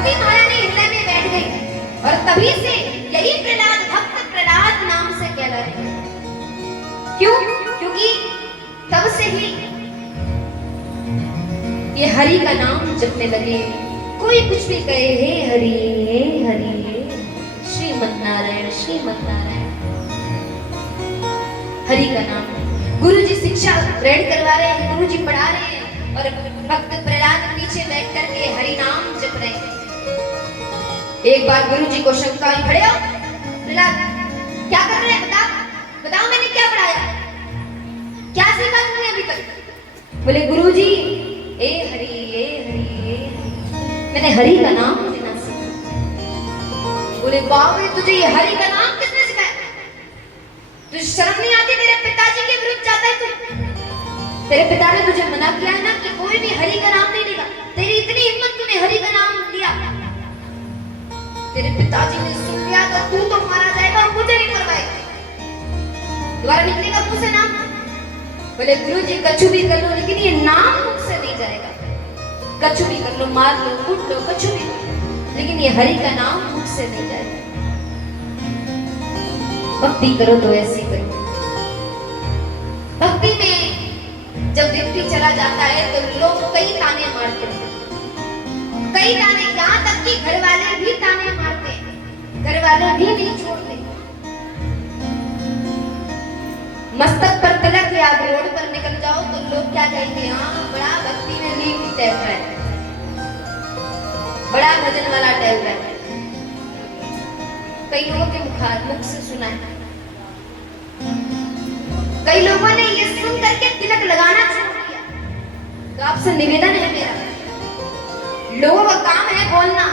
भक्ति माया ने हृदय में बैठ गई और तभी से यही प्रहलाद भक्त प्रहलाद नाम से कहला रहे। क्यों? क्योंकि तब से ही ये हरि का नाम जपने लगे। कोई कुछ भी कहे, हे हरि श्रीमद् नारायण श्रीमद् नारायण। हरि का नाम। गुरु जी शिक्षा ग्रहण करवा रहे हैं, गुरु जी पढ़ा रहे हैं और भक्त प्रहलाद पीछे बैठ करके हरि नाम जप रहे हैं। एक बार गुरु जी को शंका, खड़े हो प्रहलाद, क्या कर रहे हैं? बताओ मैंने क्या पढ़ाया, क्या सीखा तुमने अभी तक? बोले गुरु जी ए हरि मैंने हरि का नाम लेना सीखा। बोले बाप रे, तुझे ये हरि का नाम किसने सिखाया? तुझे शर्म नहीं आती? तेरे पिताजी के विरुद्ध जाता है तू। तेरे पिता ने तुझे मना किया है ना कि कोई भी हरि का नाम नहीं लेगा। तेरी इतनी हिम्मत, तूने हरि का नाम लिया। तेरे पिताजी ने सुन लिया तो तू तो मारा जाएगा, मुझे नहीं मरवाएगा। दोबारा निकलेगा मुंह से नाम। बोले गुरु जी कछु भी कर लो, लेकिन ये नाम मुख से नहीं जाएगा। कछु भी कर लो, मार लो, कूट लो, कछु भी, लेकिन ये हरि का नाम मुख से नहीं जाएगा। भक्ति करो तो ऐसी करो। भक्ति में जब व्यक्ति चला जाता है तो लोग कई ताने मारते हैं, कई ताने, यहाँ तक कि घर वाले भी ताने मारते हैं, घर वाले भी नहीं छोड़ते। मस्तक पर तिलक या रोड पर निकल जाओ तो लोग क्या कहेंगे? हाँ, बड़ा भक्ति में लीन टहल रहा है, बड़ा भजन वाला टहल रहा है। कई लोगों के मुख से सुना है। कई लोगों ने ये सुन करके तिलक लगाना छोड़ दिया। तो आपसे निवेदन है मेरा, लोगों का काम है बोलना,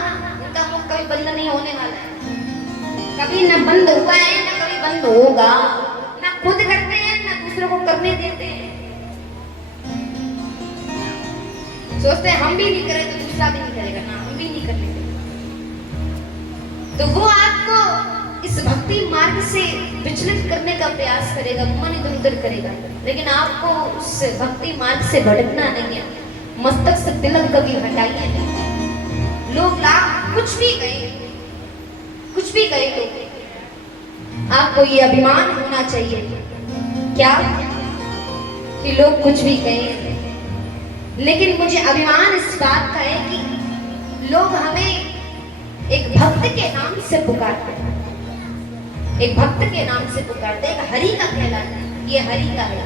उनका मुख कभी बंद नहीं होने वाला है। कभी न बंद हुआ है न कभी बंद होगा। ना खुद करते हैं ना दूसरों को करने देते हैं। सोचते हैं हम भी नहीं करें तो दूसरा भी नहीं करेगा, ना हम भी नहीं करने देंगे। तो वो आपको इस भक्ति मार्ग से विचलित करने का प्रयास करेगा, मन इधर उधर करेगा, लेकिन आपको उस भक्ति मार्ग से भटकना नहीं है। मस्तक से तिलक कभी हटाइए नहीं। लोग कुछ भी कहे, कुछ भी कहे तो आपको ये अभिमान होना चाहिए, क्या कि लोग कुछ भी कहें, लेकिन मुझे अभिमान इस बात का है कि लोग हमें एक भक्त के नाम से पुकारते हैं, एक भक्त के नाम से पुकारते हैं, एक हरि का कहलाता है, ये हरि का है।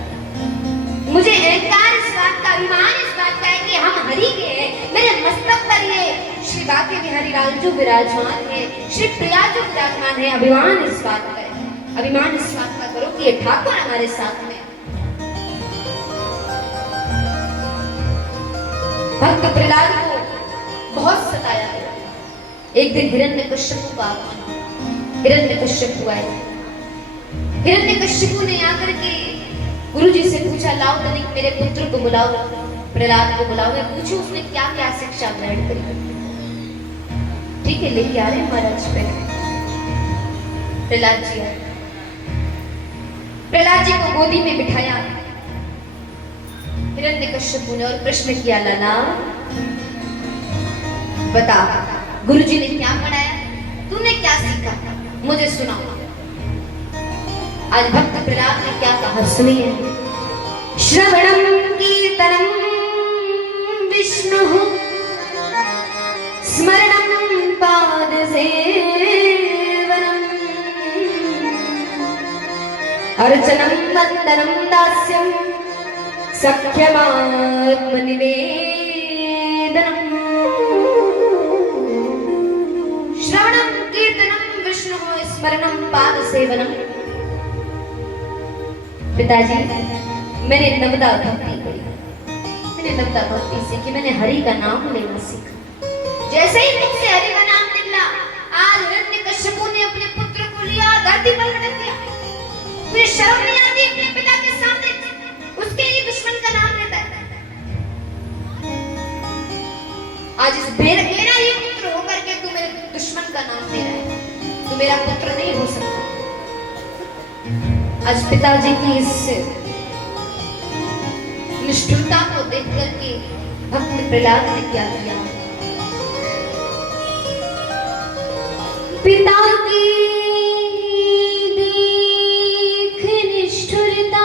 मुझे अहंकार इस बात का, अभिमान इस बात का है कि हम हरि के हैं। मेरे मस्तक पर ये श्री बाके बिहारी लाल जो विराजमान है, श्री प्रिया जो विराजमान है। अभिमान इस बात का है, अभिमान इस बात का करो कि ये ठाकुर हमारे साथ में। भक्त प्रहलाद को बहुत सताया गया। एक दिन हिरण्यकश्यप का आगमन, हिरण्यकश्यप हुआ है। हिरण्यकश्यप ने आकर के गुरुजी से पूछा, लाओ तनिक मेरे पुत्र को बुलाओ, प्रहलाद को बुलाओ, मैं पूछूं उसने क्या क्या शिक्षा ग्रहण करी। ठीक है, लेके आ रहे हैं महाराज। प्रहलाद जी आए, प्रहलाद जी को गोदी में बिठाया हिरण्यकश्यप ने और प्रश्न किया, लाला बता, गुरुजी ने क्या पढ़ाया, तूने क्या सीखा, मुझे सुनाओ। आज भक्त प्रहलाद ने क्या कहा सुनिए। श्रवणं कीर्तनं विष्णु स्मरणं पाद सेवनम् अर्चनं वन्दनं दास्यं सख्यमात्मनिवेदनम्। श्रवणं कीर्तनं विष्णु स्मरणं पाद सेवनम्। पिताजी, मैंने नवदा भक्ति पढ़ी, मैंने नवदा भक्ति सीखी, मैंने हरि का नाम लेना सीखा। जैसे ही मुझ से हरि का नाम निकला, आज हिरण्यकश्यप ने अपने पुत्र को लिया, धरती पर रख दिया। मुझे शर्म नहीं आती अपने पिता के सामने, उसके ही दुश्मन का नाम लेता है। आज इस मेरा ही पुत्र होकर के तू मेरे दुश्मन का नाम ले रहा है, तू मेरा पुत्र नहीं हो सकता। आज पिताजी की इस निष्ठुरता को देख करके भक्त प्रहलाद ने क्या किया, पिता की देख निष्ठुरता,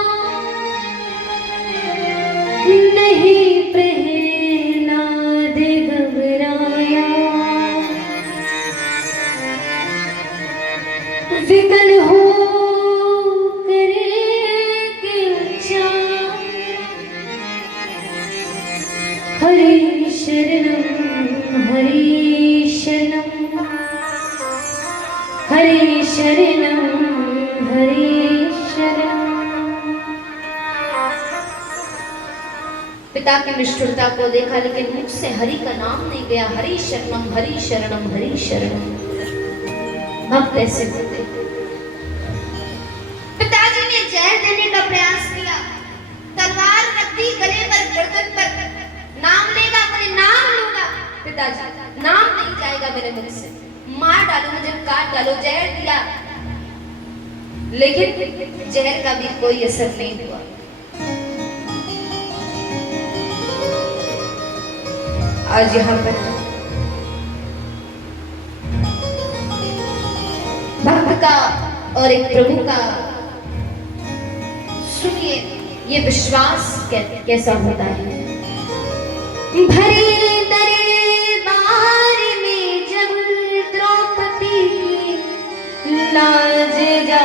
नहीं प्रहलाद घबराया, विकल हो हरि शरणं हरि शरणं हरि शरणं हरि शरणं। पिता की निष्ठुरता को देखा, लेकिन मुख से हरि का नाम नहीं गया। हरि शरणं हरि शरणं हरि शरणं। भक्त ऐसे होते। पिताजी ने जहर देने का प्रयास किया, तलवार रख दी गले पर, गर्दन पर। नाम लेगा, बोले नाम लूंगा। पिताजी नाम नहीं जाएगा मेरे मुख से, मार डालो, मुझे काट डालो। जहर दिया, लेकिन जहर का भी कोई असर नहीं हुआ। आज यहाँ पर भक्त का और एक प्रभु का सुनिए ये विश्वास कैसा होता है। भरे दरबार में जब द्रौपदी की लाज जा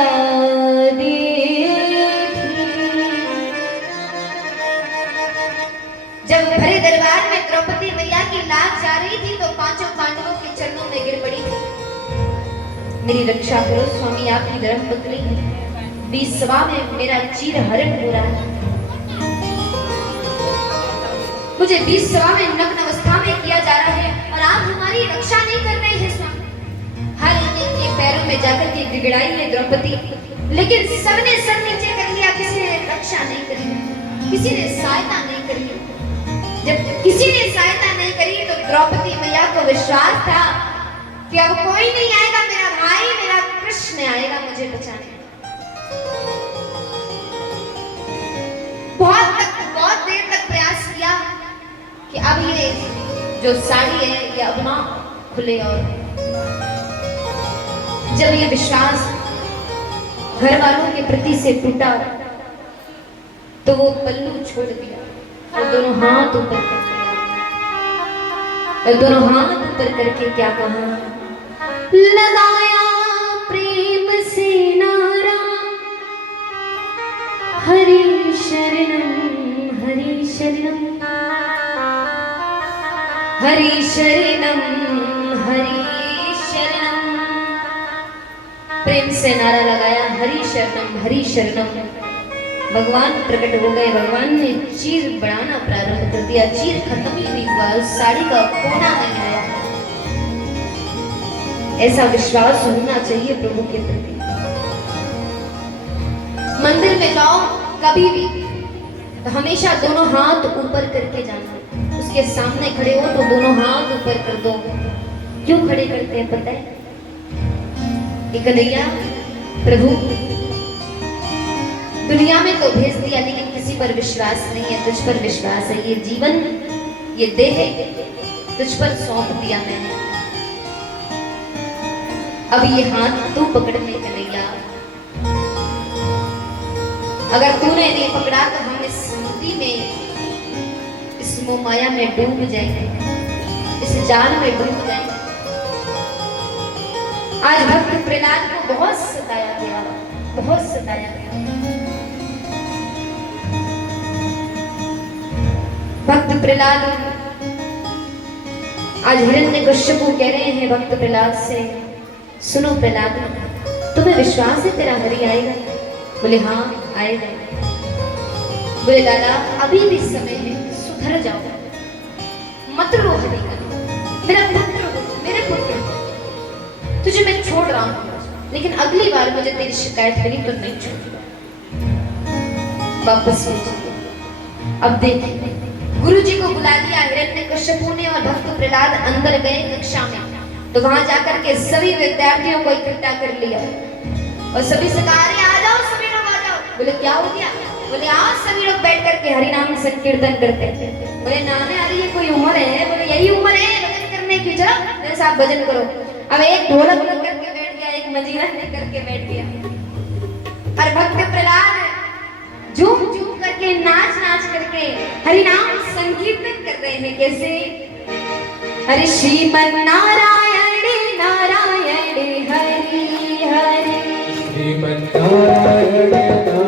जब भरे दरबार में द्रौपदी मैया की लाज जा रही थी तो पांचों पांडवों के चरणों में गिर पड़ी थी। मेरी रक्षा करो स्वामी, आपकी धर्मपत्नी है। 20 सभा में मेरा चीर हरण हो रहा है, मुझे 20 सभा में नग्न अवस्था में किया जा रहा है और आप हमारी रक्षा नहीं कर रहे हैं स्वामी। हर एक के पैरों में जाकर के गिड़गिड़ाई है द्रौपदी, लेकिन सबने सर नीचे कर लिया, किसी ने रक्षा नहीं करी, किसी ने सहायता नहीं करी। जब किसी ने सहायता नहीं करी तो द्रौपदी मैया को विश्वास था कि अब कोई नहीं आएगा, मेरा भाई मेरा कृष्ण आएगा मुझे बचाने। बहुत देर तक प्रयास किया कि अब ये जो साड़ी है ये अब ना खुले। और जब ये विश्वास घर वालों के प्रति से टूटा तो वो पल्लू छोड़ दिया और दोनों हाथ ऊपर कर दिया। और दोनों हाथ ऊपर करके क्या कहा, लगाया प्रेम से नारा, हरि शरणं हरि शरणं हरि शरणं हरि शरणं। प्रेम से नारा लगाया, हरि शरणं। भगवान प्रकट हो गए। भगवान ने चीर बढ़ाना प्रारंभ कर दिया। चीर खत्म ही नहीं हुआ, उस साड़ी का कोना नहीं आया। ऐसा विश्वास होना चाहिए प्रभु के प्रति। मंदिर में जाओ कभी भी तो हमेशा दोनों हाथ ऊपर करके जाना। उसके सामने खड़े हो तो दोनों हाथ ऊपर कर दो। क्यों खड़े करते हैं पता है? कन्हैया प्रभु दुनिया में तो भेज दिया, लेकिन किसी पर विश्वास नहीं है, तुझ पर विश्वास है। ये जीवन, ये देह तुझ पर सौंप दिया मैंने। अब ये हाथ तू पकड़ ले कन्हैया। अगर तूने नहीं पकड़ा तो हम इस स्मृति में, इस मोह माया में डूब जाएंगे, इस जाल में डूब जाएंगे। आज भक्त प्रहलाद को बहुत सताया गया, बहुत सताया गया। भक्त प्रहलाद आज हिरण्यकश्यप कह रहे हैं भक्त प्रहलाद से, सुनो प्रहलाद, तुम्हें विश्वास है तेरा हरि आएगा? बोले हाँ आएगा। बोले दादा अभी भी समय है, सुधर जाओ, मत रो हरि का, मेरा पुत्र हो, मेरे पुत्र हो, तुझे मैं छोड़ रहा हूं, लेकिन अगली बार मुझे तेरी शिकायत मिली तो नहीं छोड़ूंगा, वापस ले जाइए। अब देखिए गुरुजी को बुला लिया हिरण्यकश्यप ने और भक्त प्रहलाद अंदर गए कक्षा में। तो वहां जाकर के सभी विद्यार्थियों को इकट्ठा कर लिया और सभी से कहा आ जाओ सभी लोग आ जाओ। बोले क्या हो गया? बोले आओ सभी लोग बैठ करके हरि नाम संकीर्तन करते हैं। बोले नाने अरे ये कोई उम्र है? बोले यही उम्र है भजन करने की, चलो मेरे साथ भजन करो। अब एक ढोलक लेकर के बैठ गया, एक मंजीरा लेकर के बैठ गया, और भक्त प्रहलाद झूम झूम करके नाच नाच करके हरिनाम संकीर्तन कर रहे हैं। कैसे? हरि श्रीमन नारायण नारायण हरि हरि, श्रीमन नारायण नारायण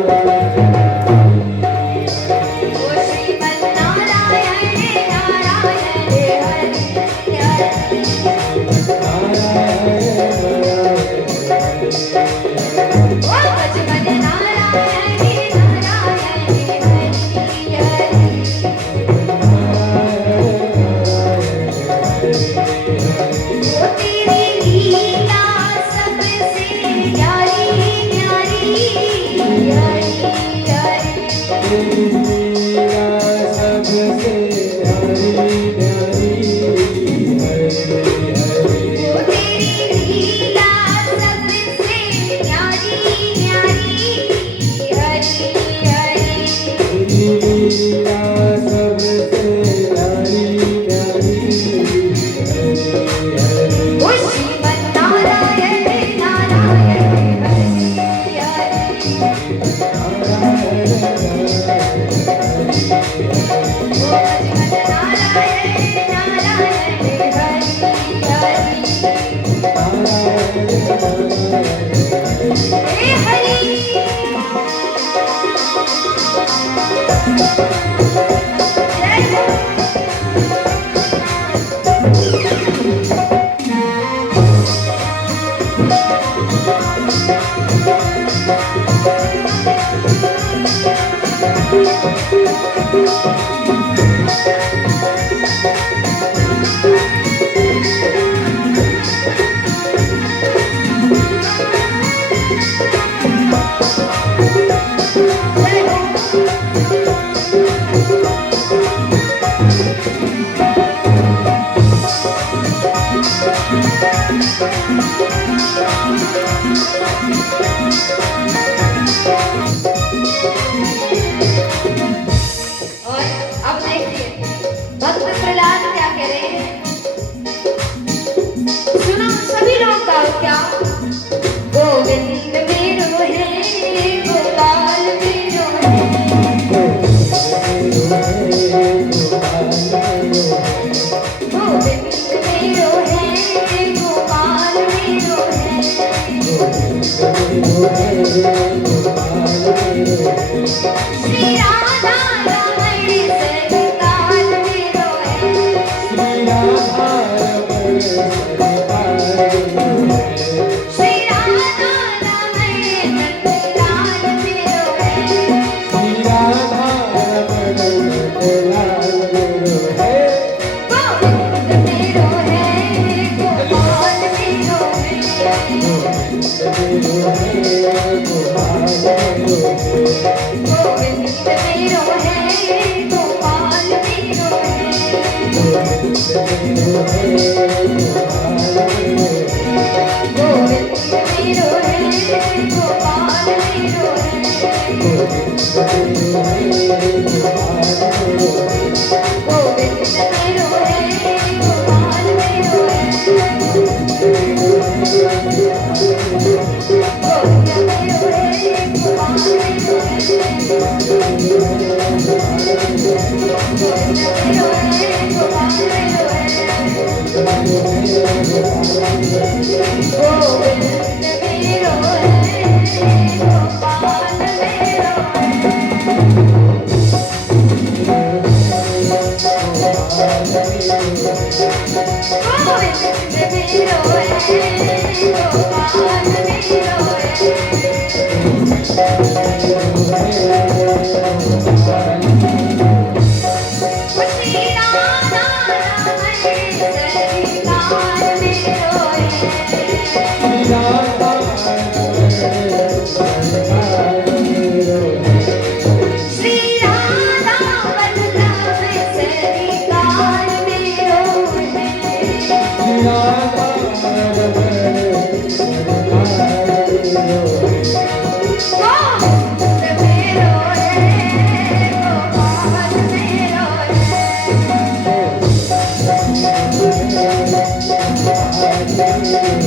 मेरो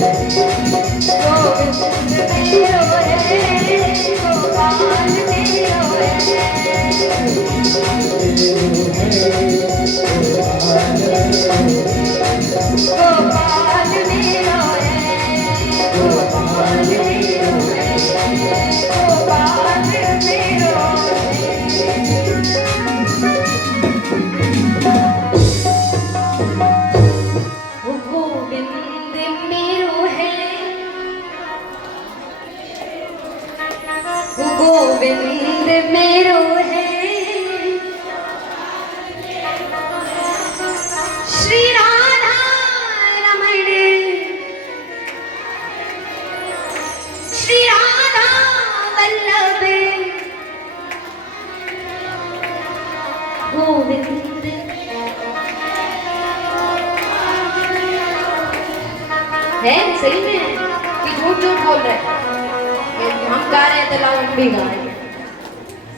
है गोपाल मेरो है गोपाल मेरो है गोपाल मेरो है गोपाल मेरो गोविंद मेरो है गोविंद मेरो है श्री राधा रमण श्री राधा वल्लभ गोविंद है सही में कि झूठ झूठ बोल रहे हैं हम गा रहे हैं तो लाओ हम भी गा रहे हैं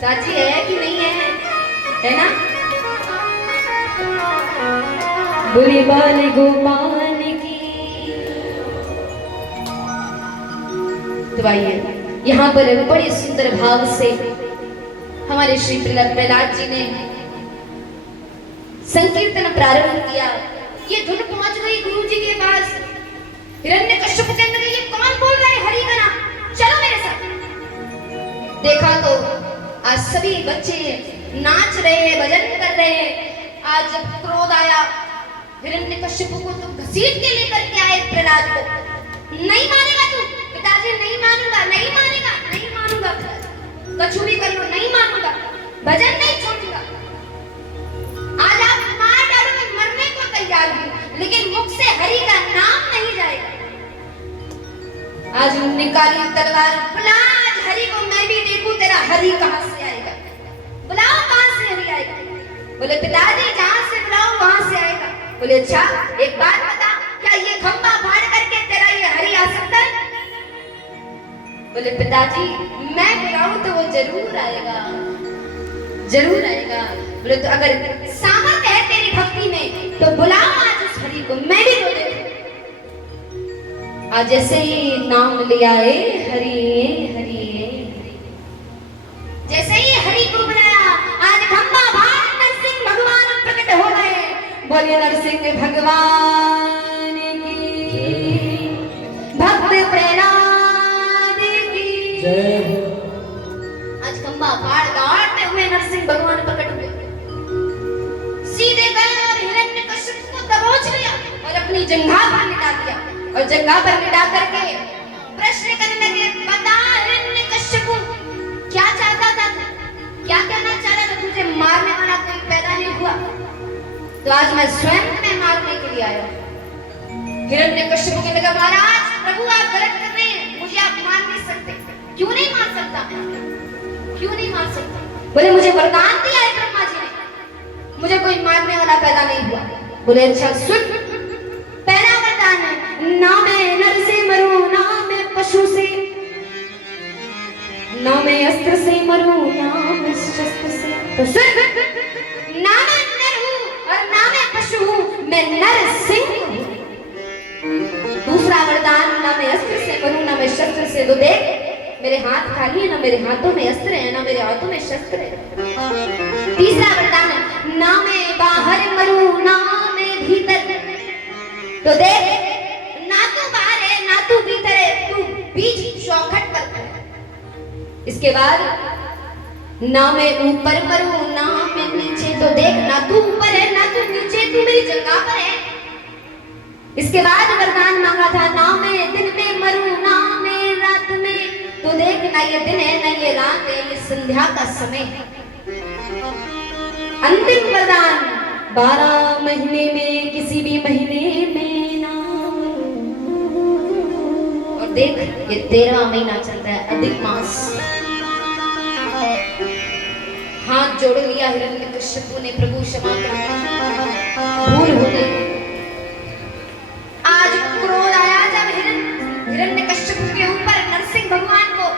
साची है कि नहीं है ना बुली बाल गोपाल की तो आइए यहाँ पर बड़े सुंदर भाव से हमारे श्री प्रहलाद जी ने संकीर्तन प्रारंभ किया। ये धुन पहुंच गई गुरु जी के पास। हिरण्यकश्यप के अंदर ये कौन बोल रहा है हरि का नाम, चलो मेरे साथ। देखा तो आज सभी बच्चे नाच रहे हैं, भजन कर रहे हैं। आज जब क्रोध आया हिरण्यकश्यप को तो घसीट के लेकर के आए प्रहलाद को। नहीं मानेगा तू? पिताजी नहीं मानूंगा, नहीं मानेगा, नहीं मानूंगा, कछु भी कर लो नहीं मानूंगा, भजन नहीं छोड़ूंगा। आज आप मार डालोगे, मरने को तैयार हूं, लेकिन मुख से हरि का नाम नहीं जाएगा। आज निकाली तलवार, बुला आज हरि को, मैं भी देखूं तेरा हरि कहां से आएगा। बुलाओ कहां से हरि आएगा। बोले पिताजी जहां से बुलाओ वहां से आएगा। बोले अच्छा एक बात बता, क्या ये खंबा फाड़ करके तेरा ये हरि आ सकता है? बोले पिताजी मैं बुलाऊं तो वो जरूर आएगा, जरूर आएगा। बोले तो अगर सामर्थ है तेरी भक्ति में तो बुलाओ आज उस हरि को, मैं भी तो देखूं। आज जैसे ही नाम लिया है हरि हरि, जैसे ही हरि को बुलाया आज खंबा फाड़ नरसिंह भगवान प्रकट हो गए। बोलिए नरसिंह भगवान की, भक्त प्रहलाद की जय। आज खंबा फाड़ दौड़ते हुए नरसिंह भगवान प्रकट हुए। सीधे गए और हिरण्यकश्यप को दबोच लिया और अपनी जंघा पर लिटा दिया। और जंघा पर लिटा करके प्रश्न करने लगे, बता हिरण्यकश्यप क्या चाहता था, क्या कहना चाह रहा था? तुझे मारने वाला कोई पैदा नहीं हुआ, तो आज मैं स्वयं तुम्हें मारने के लिए आया। हिरण्यकश्यप कहने लगा, महाराज प्रभु आप गलत कर रहे हैं, मुझे आप मार नहीं सकते। क्यों नहीं मार सकता? क्यों नहीं मार सकता? बोले मुझे वरदान दिया है ब्रह्मा जी ने, मुझे कोई मारने वाला पैदा नहीं हुआ। बोले अच्छा सुन, पहला वरदान है ना मैं नर से मरूं, ना मैं पशु से, ना मैं अस्त्र से मरूं, ना मैं शस्त्र से। तो सुन, ना मैं नर हूं और ना मैं पशु हूं, मैं नरसिंह हूं। दूसरा वरदान, ना मैं अस्त्र से मरूं, ना मैं शस्त्र से। तो देख मेरे हाथ खाली है, ना मेरे हाथों में अस्त्र है, ना मेरे हाथों में शस्त्र है। तीसरा वरदान है ना मैं बाहर मरूं, ना मैं भीतर। तो देख ना तू बाहर है ना तू भीतर है, तू बीच चौखट पर है। इसके बाद ना मैं ऊपर मरूं ना मैं नीचे। तो देख ना तू ऊपर है ना तू नीचे, तू मेरी जगह पर है। इसके बाद वरदान मांगा था ना मैं दिन में मरूं ना मैं रात में। तो देख ना ये दिन है ना ये रात है, ये संध्या का समय है। अंतिम वरदान, 12 महीने में किसी भी महीने में ना। और देख ये 13वां महीना चल रहा है, अधिक मास। हाथ जोड़ लिया हिरण्यकश्यप ने, प्रभु क्षमा कर, भूल हो गई। आज क्रोध आया जब हिरण्यकश्यप के ऊपर नरसिंह भगवान को,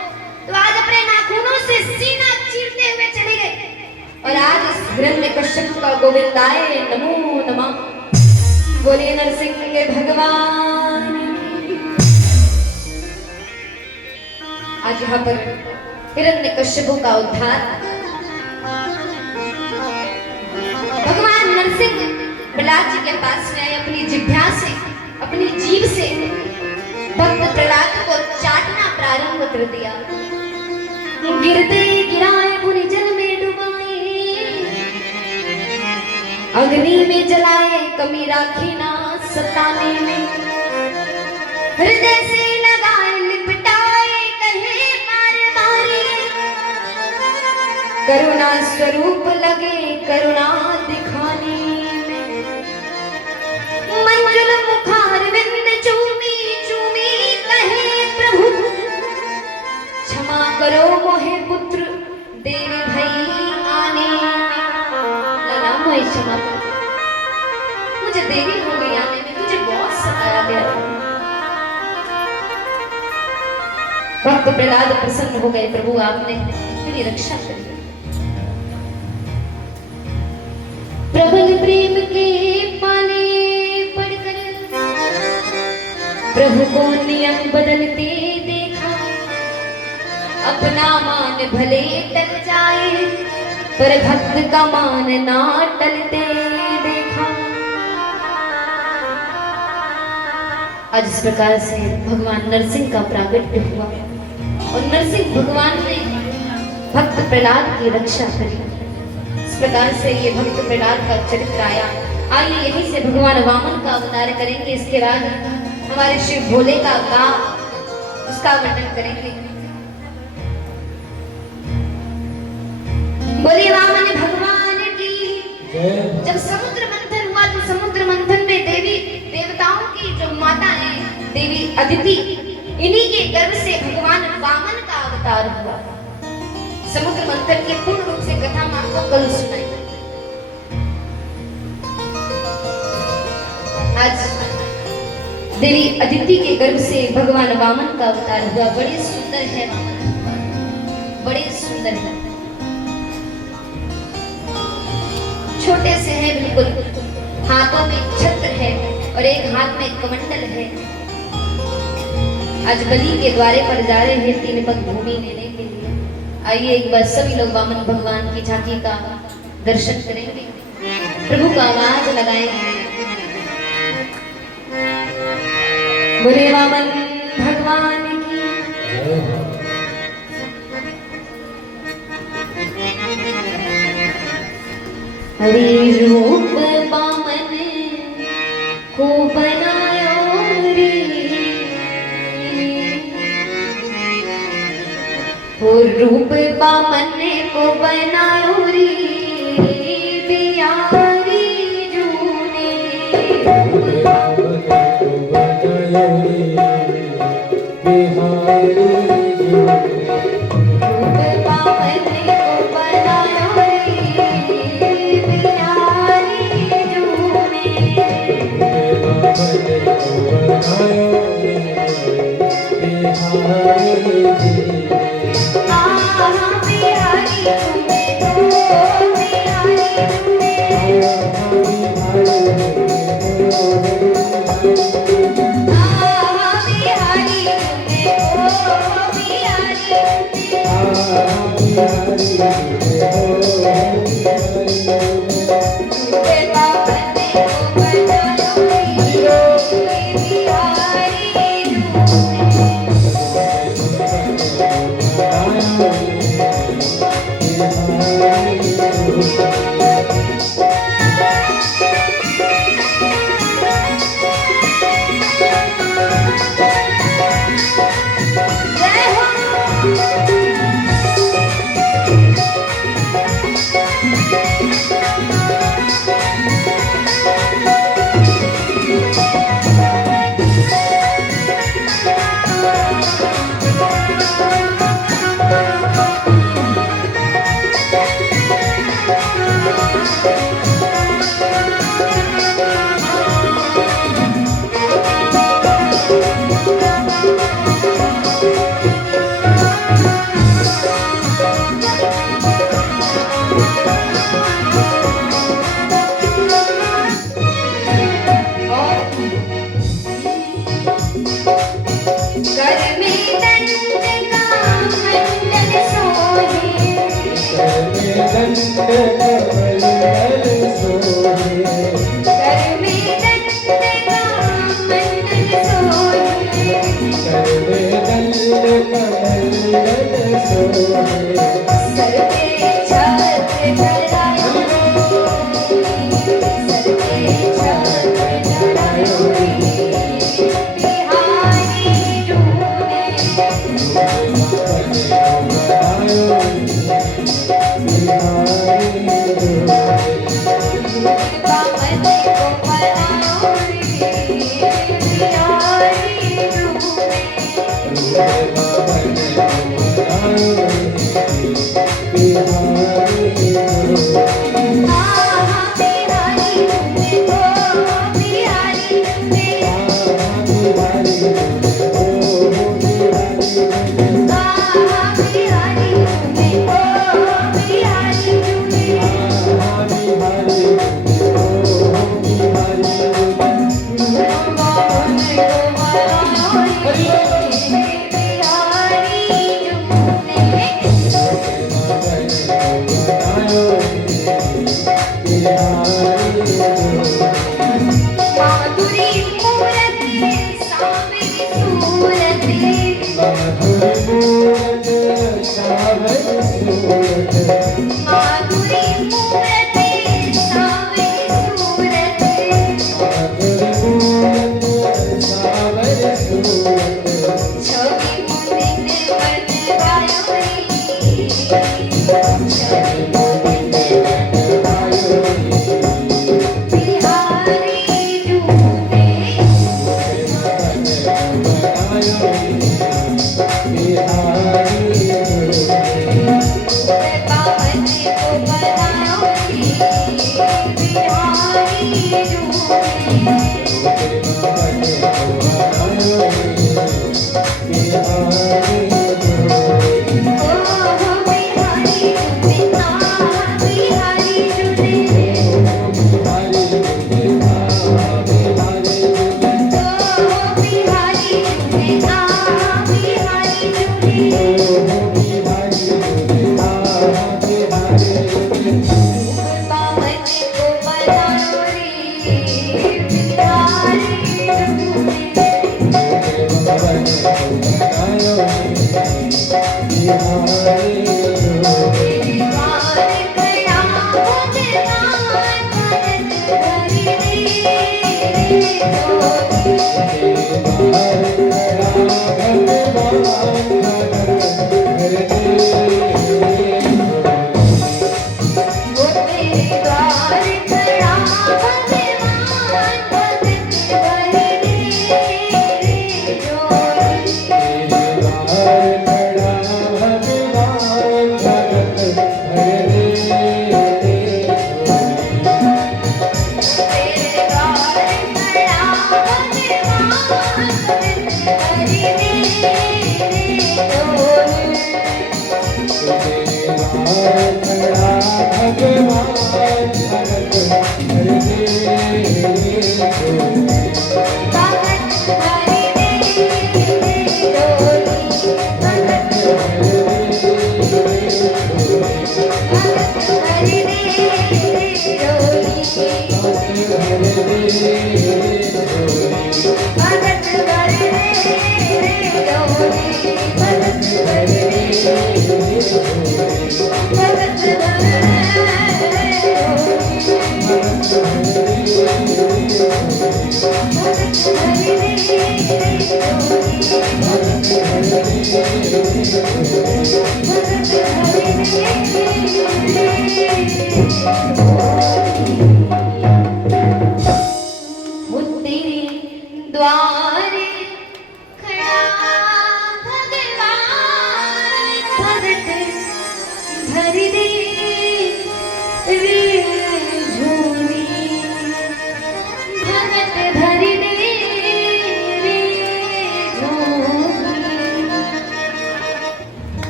तो आज अपने नाखूनों से सीना चीरते हुए चले गए। और आज इस हिरण्यकश्यप का गोविंदाय नमो नमः बोले नरसिंह के भगवान आज यहाँ पर हिरण्यकश्यपु का उद्धार। भगवान नरसिंह प्रहलाद जी के पास में आए, अपनी जिह्वा से, अपनी जीभ से भक्त प्रहलाद को चाटना प्रारंभ कर दिया। गिरते गिराए पुनि जल में डुबाए, अग्नि में जलाए कमी राखी ना सताने में, हृदय से लगाए लिपटाए कहे मार मारे, करुणा स्वरूप लगे करुणा दिखाने में, मंजुल मुखार विंद चूमी चूमी कहे प्रभु, क्षमा करो मोहे पुत्र देवी भई आने में। लाला मोहे क्षमा करो, मुझे देरी हो गई आने में, मुझे बहुत सताया गया। भक्त प्रहलाद प्रसन्न हो गए, प्रभु आपने मेरी रक्षा करी। प्रबल प्रेम के पाले पड़कर प्रभु को नियम बदलते देखा, अपना मान भले टल जाए पर भक्त का मान ना टलते देखा। आज इस प्रकार से भगवान नरसिंह का प्रागट्य हुआ और नरसिंह भगवान ने भक्त प्रहलाद की रक्षा करी। इस प्रकार से ये भक्त प्रहलाद का चरित्र आया। आइए यहीं से भगवान वामन का अवतार करेंगे, इसके बाद हमारे शिव भोले का उसका वर्णन करेंगे। बोले वामन भगवान की। जब समुद्र मंथन हुआ तो समुद्र मंथन में देवी देवताओं की जो माता है देवी अदिति, इन्हीं के गर्भ से भगवान वामन का अवतार हुआ। समुद्र मंथन की पूर्ण रूप से कथा हम आपको कल सुनाई। आज देवी अदिति के गर्भ से भगवान वामन का अवतार हुआ। बड़े सुंदर है वामन, बड़े सुंदर है, छोटे से है बिल्कुल, हाथों में छत्र है और एक हाथ में कमंडल है। आज बलि के द्वारे पर जा रहे हैं 3 पग भूमि लेने के लिए। आइए एक बार सभी लोग वामन भगवान की झांकी का दर्शन करेंगे, प्रभु का आवाज लगाएंगे। बोले वामन भगवान की। हरि रूप वामन को बनायो रे, और रूप वामन को बनायो रे बिहारी जूने।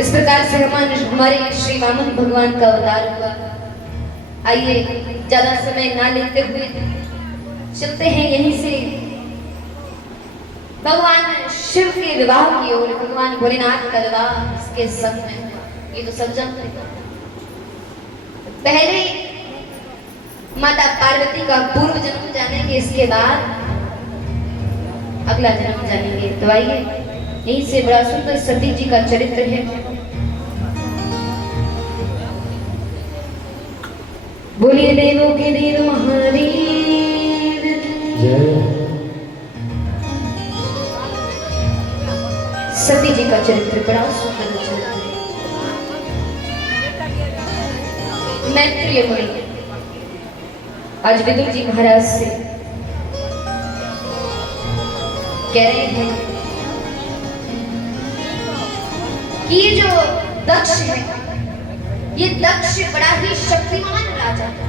इस प्रकार से हमारे श्री वामन भगवान का अवतार हुआ। आइए ज्यादा समय ना लेते हुए चलते हैं यहीं से भगवान शिव के विवाह की ओर। भगवान भोलेनाथ का विवाह इसके संग में हुआ, ये तो सब जानते हैं। पहले माता पार्वती का पूर्व जन्म जानेंगे, इसके बाद अगला जन्म जानेंगे। तो आइए यहीं से बड़ा सुंदर सती जी का चरित्र है। बोलिए देवों के देव महादेव जय। सती जी का चरित्र बड़ा सुंदर चरित्र है। मैत्रेय मुनि आज विदुर जी महाराज से कह रहे हैं कि ये जो दक्ष है, ये दक्ष बड़ा ही शक्तिमान राजा है।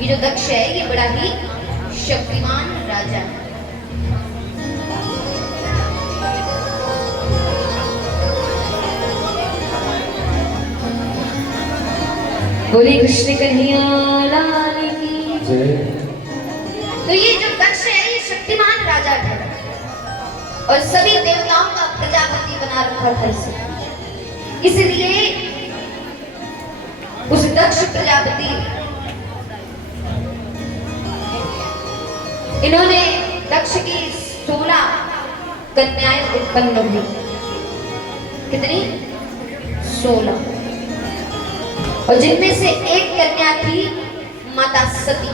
ये जो दक्ष है ये बड़ा ही शक्तिमान राजा है। बोले कृष्ण कन्हैया लाल की जय। तो ये जो दक्ष है ये शक्तिमान राजा है और सभी देवताओं का प्रजापति बना रखा था इसे। इसलिए उस दक्ष प्रजापति इन्होंने दक्ष की 16 कन्याएं उत्पन्न हुई। कितनी? 16। और जिनमें से एक कन्या थी माता सती।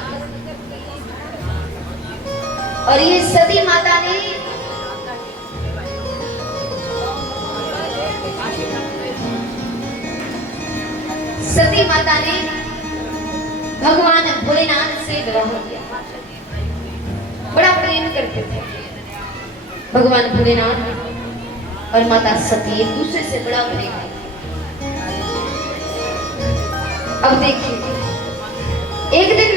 और ये सती माता ने भगवान भोलेनाथ से विवाह किया। बड़ा प्रेम करते थे भगवान भोलेनाथ और माता सती, एक दूसरे से बड़ा प्रेम। अब देखिए, एक दिन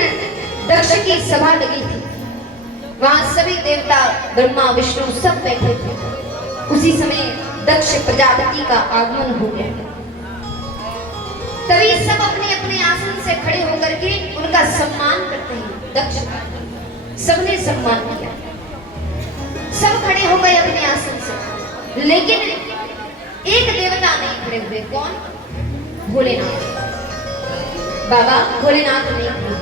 दक्ष की सभा लगी थी। वहां सभी देवता ब्रह्मा विष्णु सब बैठे थे। उसी समय दक्ष प्रजापति का आगमन हो गया। तभी सब अपने अपने आसन से खड़े होकर के उनका सम्मान करते हैं। दक्ष सबने सम्मान किया, सब खड़े हो गए अपने आसन से, लेकिन एक देवता नहीं खड़े हुए। कौन? भोलेनाथ। बाबा भोलेनाथ नहीं खड़े।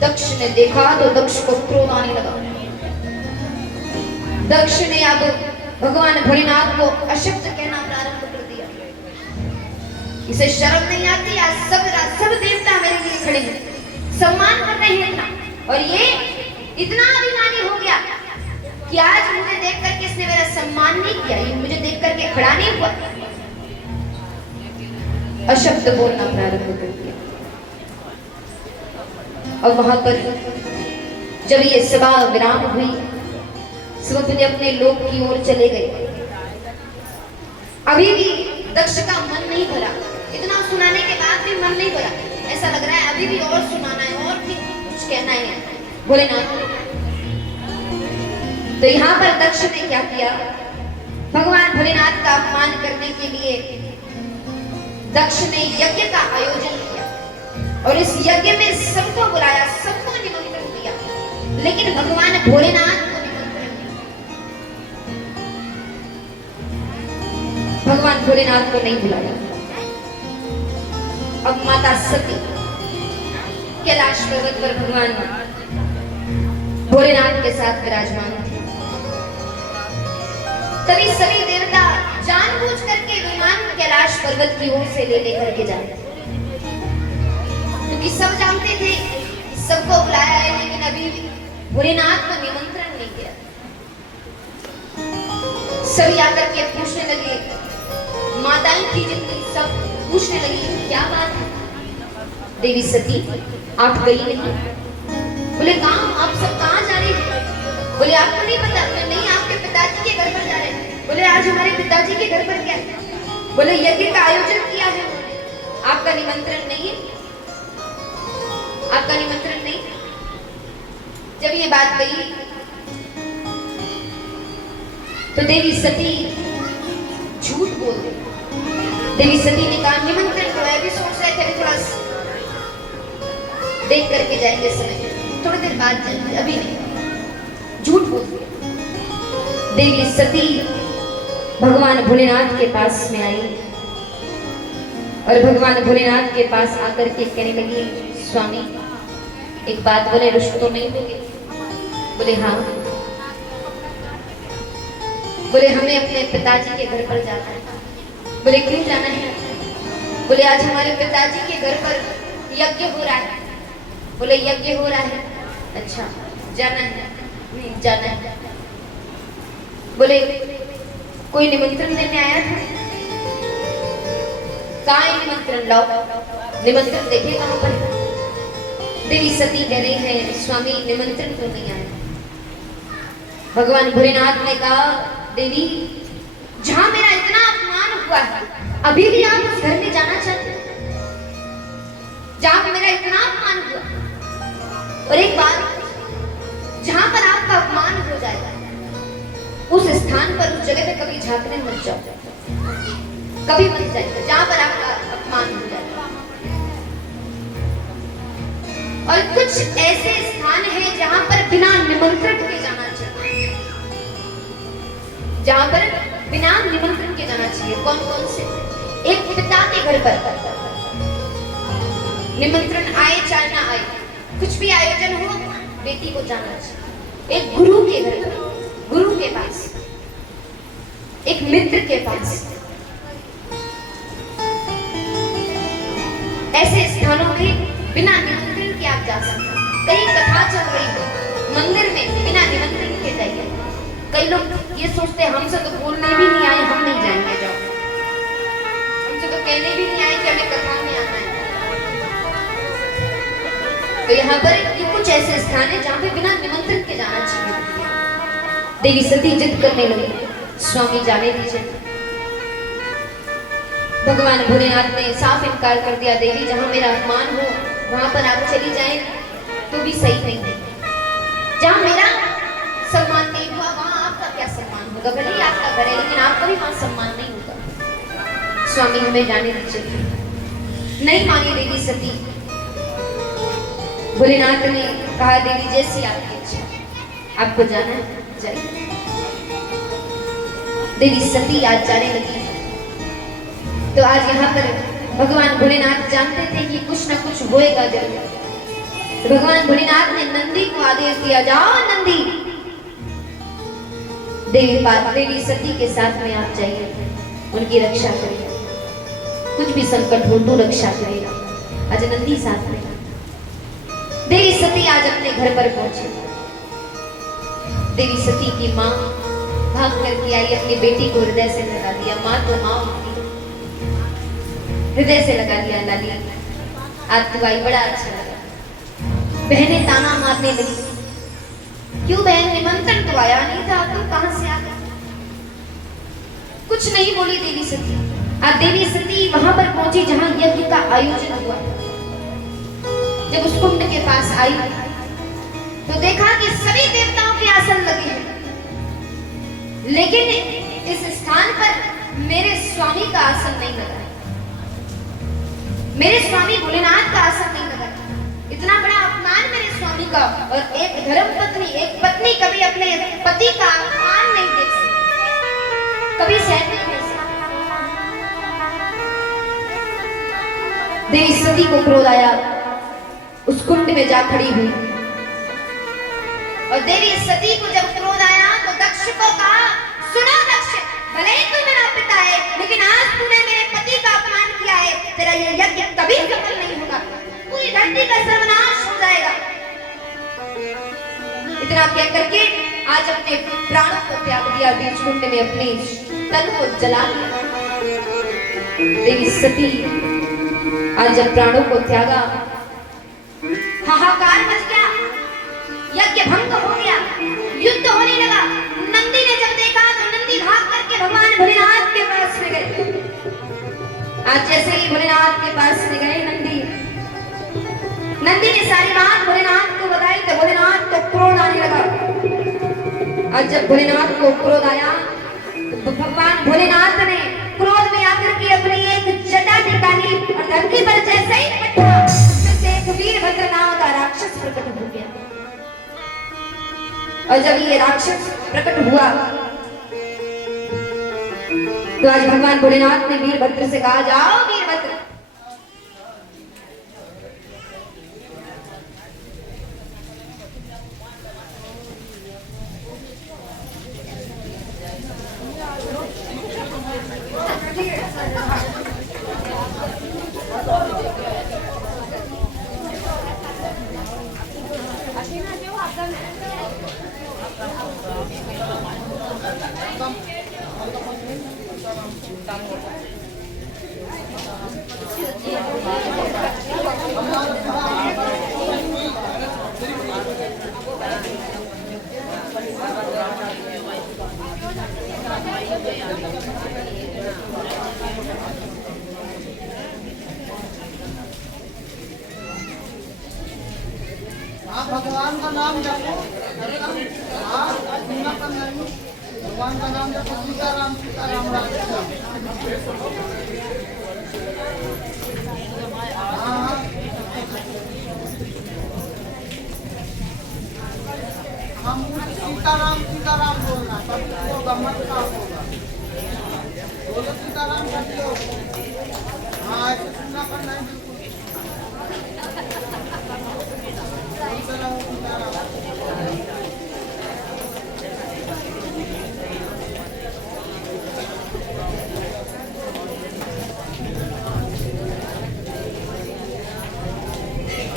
दक्ष ने देखा तो दक्ष को क्रोध आने लगा। दक्ष ने अब भगवान भोलेनाथ को अशब्द कहना प्रारंभ कर दिया। इसे शर्म नहीं आती? आज सब देवता मेरे लिए खड़े हैं, सम्मान कर रहे हैं ना। और ये इतना अभिमानी हो गया कि आज मुझे देख करके इसने मेरा सम्मान नहीं किया, ये मुझे देख करके खड़ा नहीं हुआ। अशब्द बोलना प्रारंभ कर दिया। और वहां पर जब ये सभा विराम हुई, सब अपने अपने लोक की ओर चले गए। अभी भी दक्ष का मन नहीं भरा। इतना सुनाने के बाद भी मन नहीं भरा। ऐसा लग रहा है अभी भी और सुनाना है और भी कुछ कहना है भोलेनाथ। तो यहाँ पर दक्ष ने क्या किया? भगवान भोलेनाथ का अपमान करने के लिए दक्ष ने यज्ञ का आयोजन किया और इस यज्ञ में सबको बुलाया, सबको निमंत्रण दिया, लेकिन भगवान भोलेनाथ को निमंत्रण नहीं। भगवान भोलेनाथ को नहीं बुलाया। अब माता सती कैलाश पर्वत पर भगवान भोलेनाथ के साथ विराजमान थे। तभी सभी देवता जानबूझ करके विमान कैलाश पर्वत की ओर से ले लेकर के जाते, क्योंकि सब जानते थे सबको बुलाया है, लेकिन अभी भोलेनाथ को निमंत्रण नहीं दिया। सभी आकर के पूछने लगे, माताएं थी जितनी सब पूछने लगी क्या बात है? देवी सती आप गई नहीं? बोले कहाँ? आप सब कहाँ जा रही हैं? बोले आपको नहीं पता? मैं नहीं, आपके पिताजी के घर पर जा रहे हैं। बोले आज हमारे पिताजी के घर पर क्या है? बोले यज्ञ का आयोजन किया है, आपका निमंत्रण नहीं है, आपका निमंत्रण नहीं। जब ये बात कही तो देवी सती झूठ बोल गई। देवी सती ने कहा निमंत्रण तो है, अभी सोच रहे थे थोड़ा देख करके जाएंगे, समय थोड़ी देर बाद जाएंगे, अभी नहीं। झूठ बोल गई। देवी सती भगवान भोलेनाथ के पास में आई और भगवान भोलेनाथ के पास आकर के कहने लगी, स्वामी एक बात बोले, रुष्ट तो नहीं होगे? बोले हाँ। बोले हमें अपने पिताजी के घर पर जाना है। बोले क्यों जाना है? बोले आज हमारे पिताजी के घर पर यज्ञ हो रहा है। बोले यज्ञ हो रहा है? अच्छा जाना है? जाना है। बोले कोई निमंत्रण देने आया था? कहाँ है निमंत्रण? लाओ निमंत्रण देखे कहाँ पर? देवी सती कह रही है स्वामी निमंत्रण तो नहीं आया। भगवान भोलेनाथ ने कहा देवी जहां मेरा इतना अपमान हुआ है, अभी भी आप उस घर में जाना चाहते हैं जहां मेरा इतना अपमान हुआ? और एक बात, जहां पर आपका अपमान हो जाएगा उस स्थान पर, उस जगह पे कभी झांकने मत जाओ, कभी मत जाइए जहां पर आपका अपमान हो जाएगा। और कुछ ऐसे स्थान हैं जहां निमंत्रण के जाना चाहिए, जहां पर बिना निमंत्रण के जाना चाहिए। कौन कौन से? एक पिता के घर पर निमंत्रण आए चाहे ना आए, कुछ भी आयोजन हो, बेटी को जाना चाहिए। एक गुरु के घर पर, गुरु के पास, एक मित्र के पास, ऐसे स्थानों में बिना निमंत्रण के आप जा सकते हैं। कहीं कथा चल रही हो मंदिर में, बिना निमंत्रण के जाइए। कई लोग ये सोचते हैं हमसे तो बोलने भी नहीं आए, हम नहीं जाएंगे। जाओ, हमसे तो कहने भी नहीं आए कि हमें कथा में आना है। तो यहाँ पर ये कुछ ऐसे स्थान है जहाँ पे बिना निमंत्रण के जाना चाहिए। देवी सती जिद करने लगी, स्वामी जाने दीजिए। भगवान भोलेनाथ ने साफ इनकार कर दिया, देवी जहाँ मेरा अपमान हो वहां पर आप चली जाएं तो भी सही नहीं है। जहाँ मेरा सम्मान नहीं हुआ वहां आपका क्या सम्मान होगा? भले ही आपका घर है लेकिन आपका भी वहां सम्मान नहीं होगा। स्वामी हमें जाने दीजिए। नहीं मानी देवी सती। भोलेनाथ ने कहा, देवी जैसी आपकी इच्छा, आपको जाना है जाइए। देवी सती आज जाने लगी। तो आज यहाँ पर भगवान भोलेनाथ जानते थे कि कुछ ना कुछ होएगा जरूर। तो भगवान भोलेनाथ ने नंदी को आदेश दिया, जाओ नंदी, देवी सती के साथ में आप जाइए, उनकी रक्षा करिए। कुछ भी संकट हो तो रक्षा करेगा। आज नंदी साथ में। देवी सती आज अपने घर पर पहुंची। देवी सती की माँ भाग करके आई, अपनी बेटी को हृदय से लगा लिया। माँ तो माँ होती, हृदय से लगा लिया। लाली आज तू आई, बड़ा अच्छा लगा। बहनें ताना मारने लगी, क्यों बहन, निमंत्रण तो आया नहीं था, तुम कहां से आ गए? कुछ नहीं बोली देवी सती। आज देवी सती वहां पर पहुंची जहां यज्ञ का आयोजन हुआ। जब उस कुंड के पास आई तो देखा कि सभी देवताओं के आसन लगे हैं, लेकिन इस स्थान पर मेरे स्वामी का आसन नहीं लगा। मेरे स्वामी भोलेनाथ का आसन नहीं लगा। इतना बड़ा अपमान मेरे स्वामी का। और एक धर्म पत्नी, एक पत्नी कभी अपने पति का अपमान नहीं देख सकती, कभी सहन नहीं कर सकती। देवी सती को क्रोध आया, उस कुंड में जा खड़ी हुई। और देवी सती को जब क्रोध आया तो दक्ष को कहा, सुनो दक्ष, भले ही तू मेरा पिता है लेकिन आज तूने मेरे पति का अपमान किया है, तेरा ये यज्ञ कभी सफल नहीं होगा, पूरी धरती का सर्वनाश हो जाएगा। इतना कह करके आज अपने प्राणों को त्याग दिया, बीच कुंड में अपने तन को जला दिया। देवी सती आज जब प्राणों को त्यागा, हाहाकार मच गया, यज्ञ भंग हो गया, युद्ध होने लगा। नंदी ने जब देखा तो नंदी भाग करके भगवान भोलेनाथ के पास में गए। आज जैसे ही भोलेनाथ के पास में गए नंदी ने सारी बात भोलेनाथ को बताई तो भोलेनाथ को क्रोध आने लगा। आज जब भोलेनाथ को क्रोध आया तो भगवान भोलेनाथ ने क्रोध में आकर के अपनी एक जटा निकाली और धरती पर जैसे ही पटा, एक वीरभद्र नाम का राक्षस प्रकट हो गया। और जब ये राक्षस प्रकट हुआ तो आज भगवान भोलेनाथ ने वीरभद्र से कहा, जाओ वीरभद्र, आप भगवान का नाम जपो, भगवान का नाम जपो, सीताराम सीताराम राम हम सीताराम सीताराम बोलना, तब तो गम्मत का होगा। बोलो सीताराम करते हो। हाँ, ऐसे सुनना करना है बिल्कुल। बोलते रहो सीताराम।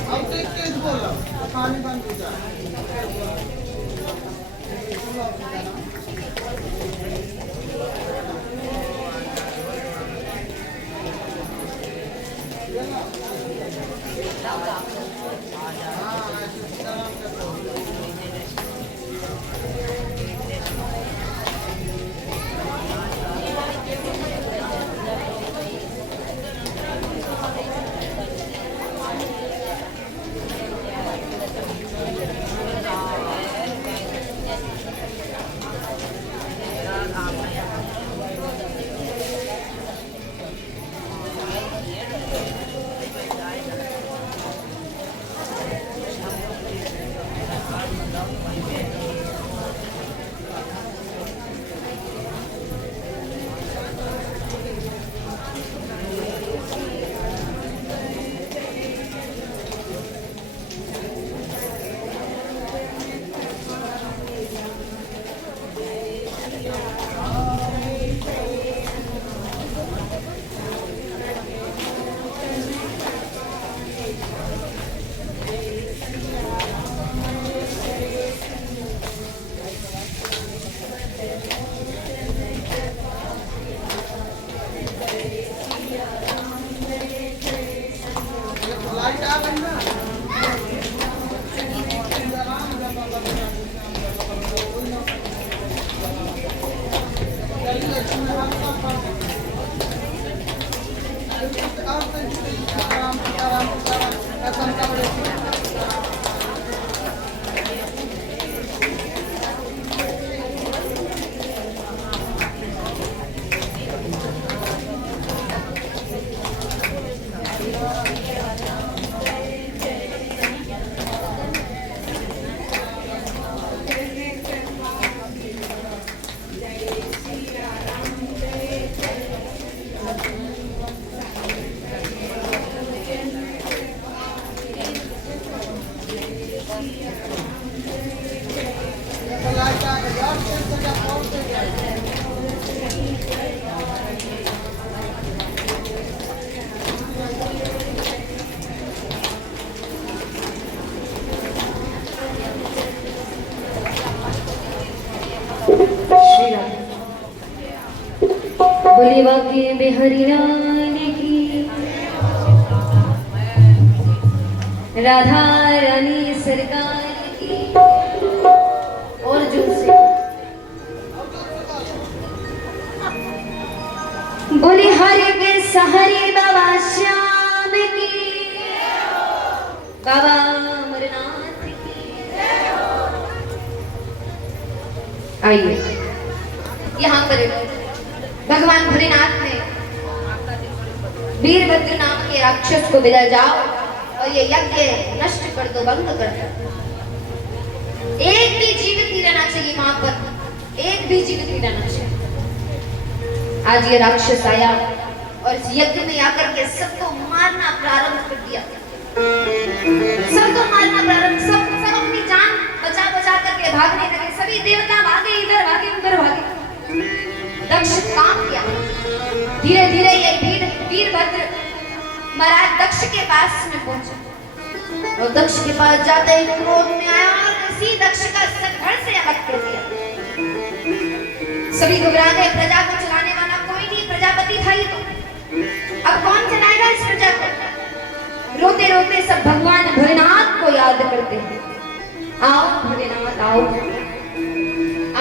अब देख के बोलो, तो कहानी बंद हो जाए। बोली बाकी बिहारी लाल की, राधा रानी सरकार की। और जोर से बोली हरि के सहरी बाबा श्याम की, बाबा अमरनाथ की। आइए यहाँ पर भगवान भोलेनाथ ने वीरभद्र नाम के राक्षस को विदा जाओ और ये यज्ञ नष्ट कर दो, भंग कर दो। एक भी जीवित नहीं रहना चाहिए वहां पर, एक भी जीवित नहीं रहना चाहिए। आज ये राक्षस आया और इस यज्ञ में आकर के सबको मारना प्रारंभ कर दिया। सबको मारना प्रारंभ, सब अपनी जान बचा बचा करके भागने लगे। सभी देवता भागे, इधर भागे उधर भागे। दक्ष काम किया। धीरे धीरे ये वीरभद्र महाराज दक्ष के पास में पहुंचा और दक्ष के पास जाते ही क्रोध में आया और इसी दक्ष का घर से अलग कर दिया। सभी घबरा गए, प्रजा को चलाने वाला कोई नहीं, प्रजापति था ये तो। अब कौन चलाएगा इस प्रजा को? रोते रोते सब भगवान भोलेनाथ को याद करते हैं। आओ भोलेनाथ आओ,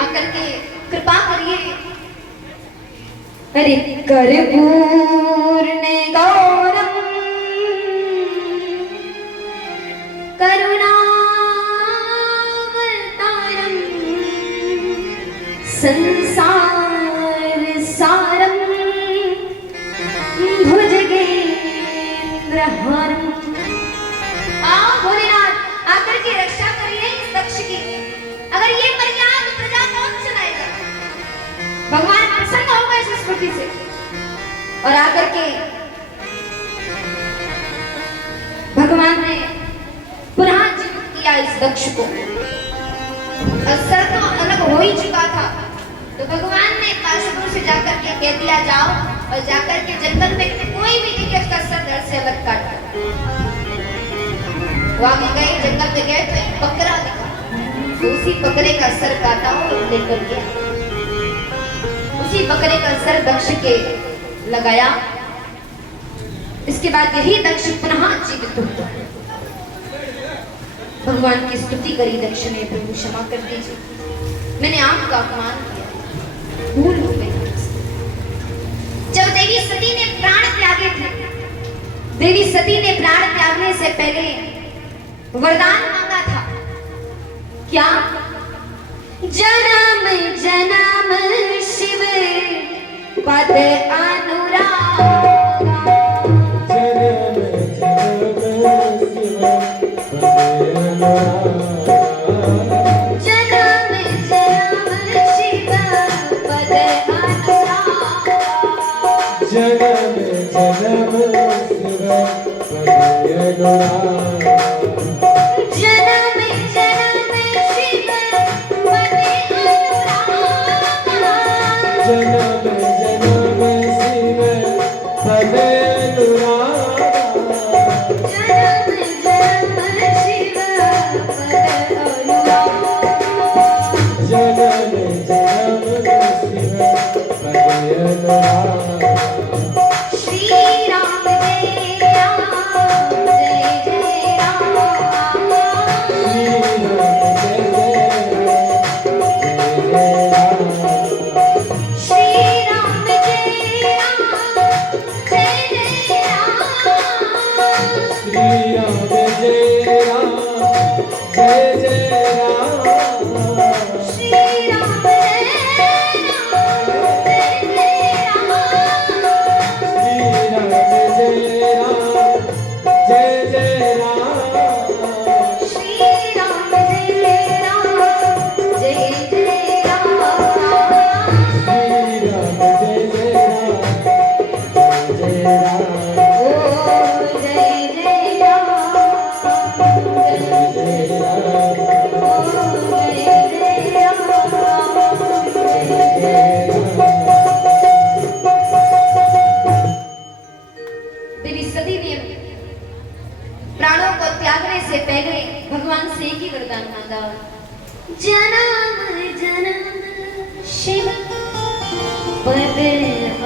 आकर के कृपा करिए। अरे कर्पूर्णे गौरम करुणावतारम संसार सारम भुजगेंद्रहारम। आओ भोलेनाथ, आकर के रक्षा करिए इस दक्ष की। अगर स्थिति से और आकर के भगवान ने पुनः जीवित किया इस दक्ष को। असर तो अलग हो ही चुका था, तो भगवान ने पार्षदों से जाकर के कह दिया जाओ और जाकर के जंगल में कोई भी दिखे उसका सर धड़ से अलग काट दो। वो आगे गए, जंगल में गए तो एक बकरा दिखा, तो उसी बकरे का सर काटा और लेकर गया। उसी बकरे का सर दक्ष के लगाया। इसके बाद यही दक्ष पुनः जीवित हुआ। भगवान की स्तुति करी दक्ष ने, प्रभु क्षमा कर दीजिए, मैंने आपका अपमान किया, भूल हो गई। जब देवी सती ने प्राण त्यागे थे, देवी सती ने प्राण त्यागने से पहले वरदान मांगा था, क्या? जन्म जन्म शिव पद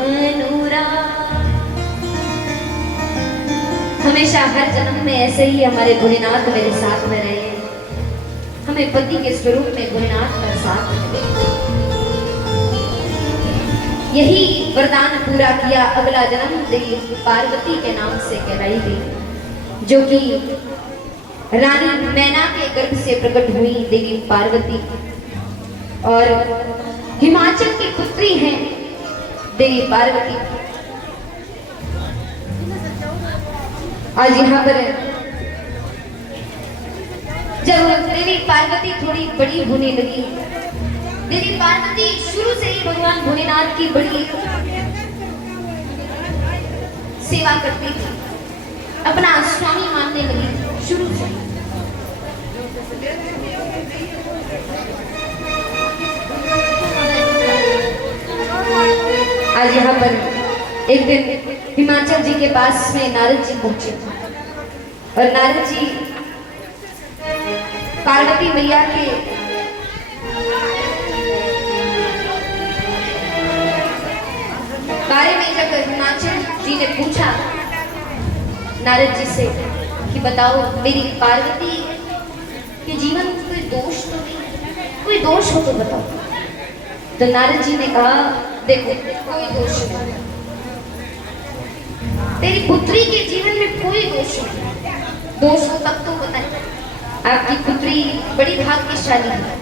अनुराग, हमेशा हर जन्म में ऐसे ही हमारे भोलेनाथ मेरे साथ में रहे, हमें पति के स्वरूप में भोलेनाथ का साथ मिले। यही वरदान पूरा किया। अगला जन्म देवी पार्वती के नाम से कहलाई गई, जो कि रानी मैना के गर्भ से प्रकट हुई देवी पार्वती और हिमाचल की पुत्री हैं देवी पार्वती। आज यहाँ पर जब देवी पार्वती थोड़ी बड़ी होने लगी, देवी पार्वती शुरू से ही भगवान भोलेनाथ की बड़ी सेवा करती थी, अपना स्वामी मानने लगी शुरू से। आज यहाँ पर एक दिन हिमाचल जी के पास में नारद जी पहुंचे और नारद जी पार्वती मैया के बारे में जब हिमाचल जी ने पूछा नारद जी से कि बताओ मेरी पार्वती के जीवन में कोई दोष तो नहीं, कोई दोष हो तो बताओ। तो नारद जी ने कहा देखो कोई दोष नहीं, तेरी पुत्री के जीवन में कोई दोष नहीं। दोष हो तब तो बताए। आपकी पुत्री बड़ी भाग्यशाली है,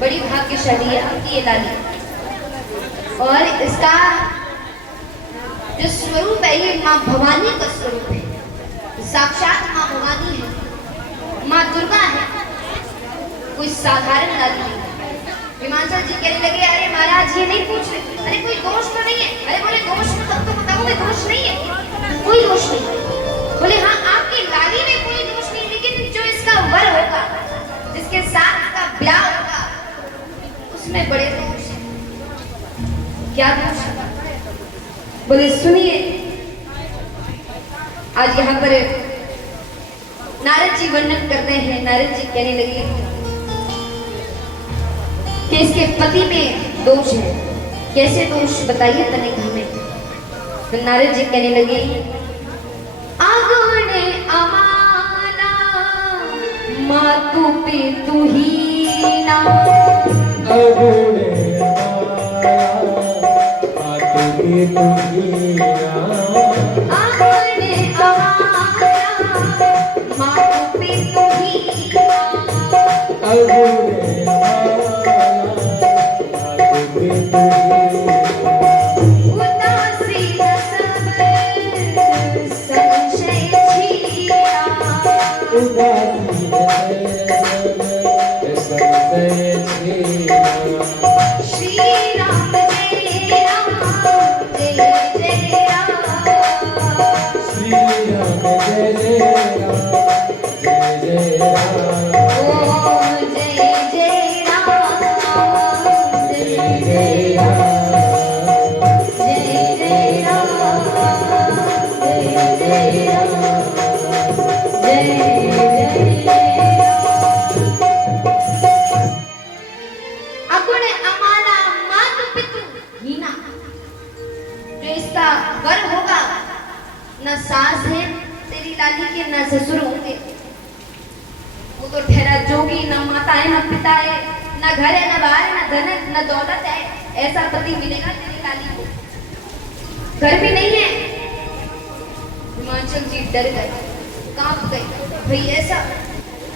बड़ी भाग्यशाली है आपकी ये लाली, और इसका जो स्वरूप है ये माँ भवानी का स्वरूप है, साक्षात माँ भवानी है, माँ दुर्गा है, कोई साधारण लाली नहीं। हिमाचल जी कहने लगे, अरे महाराज ये नहीं पूछ रहे, अरे कोई दोष तो नहीं है। अरे बोले दोष में तब तो बताऊं, मैं दोष नहीं है, कोई दोष नहीं। बोले हाँ आपकी लाली में कोई दोष नहीं, लेकिन जो इसका वर होगा, जिसके साथ इसका ब्याह होगा, उसमें बड़े दोष हैं। क्या दोष है? बोले सुनिए, आज यहाँ पर नारद जी वर्णन करते हैं। नारद जी कहने लगे कि इसके पति में दोष है। कैसे दोष बताइए तनिक हमें। तो नारद जी कहने लगे, आगने अमाना मातु पितु हीना, अगुणे मातु पितु हीना, आगने अमाना मातु पितु हीना, अगुणे उदासीन सब संशय छीना, श्री राम जय राम जय जय राम, ओ जय जय राम जय जय राम, जय जय राम जय जय राम, जय जय अगुण अमाना मातु पितु हीना। जो इसका वर होगा, न सास है तेरी लाली के, न ससुर होंगे। वो तो ठहरा जोगी, न माता है न पिता है, न घर है न बाहर है, न धन है न दौलत है। ऐसा पति मिलेगा तेरी लाली को। घर भी नहीं है। हिमाचल जी डर गए, कांप गए, भाई ऐसा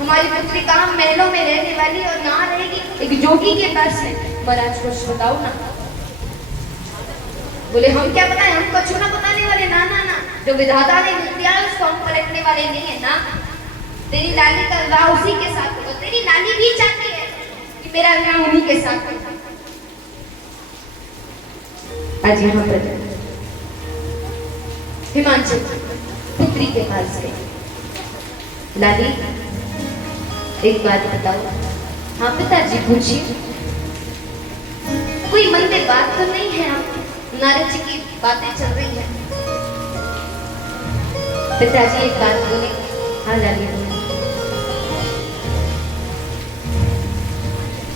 हमारी पुत्री कहाँ महलों में रहने वाली और यहाँ रहेगी एक जोगी के पास में। महाराज कुछ बताओ ना। बोले हम क्या बताएं, हम कछु ना बताने वाले, ना ना ना, जो विधाता ने लिख दिया उसको हम पलटने वाले नहीं है ना। तेरी लाली का विवाह उसी के साथ होगा। तेरी नानी भी चाहती है कि मेरा विवाह उन्हीं के साथ हो। आज यहाँ पर हिमांशु पुत्री के पास गए। लाली एक बात बताओ। हाँ पिताजी पूछिए। कोई मंदिर बात तो नहीं है, आप नारद जी की बातें चल रही हैं। पिताजी एक बात बोले। हाँ लाली बोले।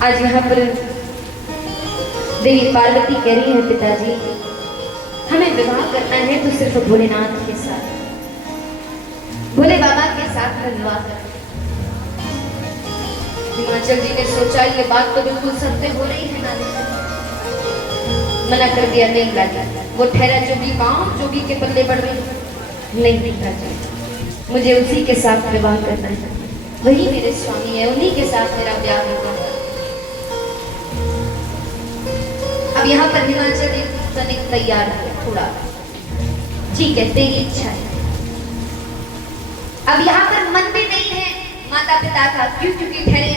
आज यहाँ पर देवी पार्वती कह रही है पिताजी हमें विवाह करना है तो सिर्फ भोलेनाथ के साथ, भोले बाबा के साथ में विवाह करना। हिमाचल जी ने सोचा ये बात तो बिल्कुल सत्य हो रही है ना। मना कर दिया, नहीं लाली वो ठहरा जोगी पाँव जोगी के पल्ले पड़ रही। नहीं पिताजी मुझे उसी के साथ विवाह करना है, वही मेरे स्वामी है, उन्हीं के साथ मेरा ब्याह होगा। अब यहाँ पर हिमाचल तनिक तैयार है थोड़ा, ठीक है तेरी इच्छा है। अब यहाँ पर मन भी नहीं है माता पिता का, क्यों? क्योंकि ठहरे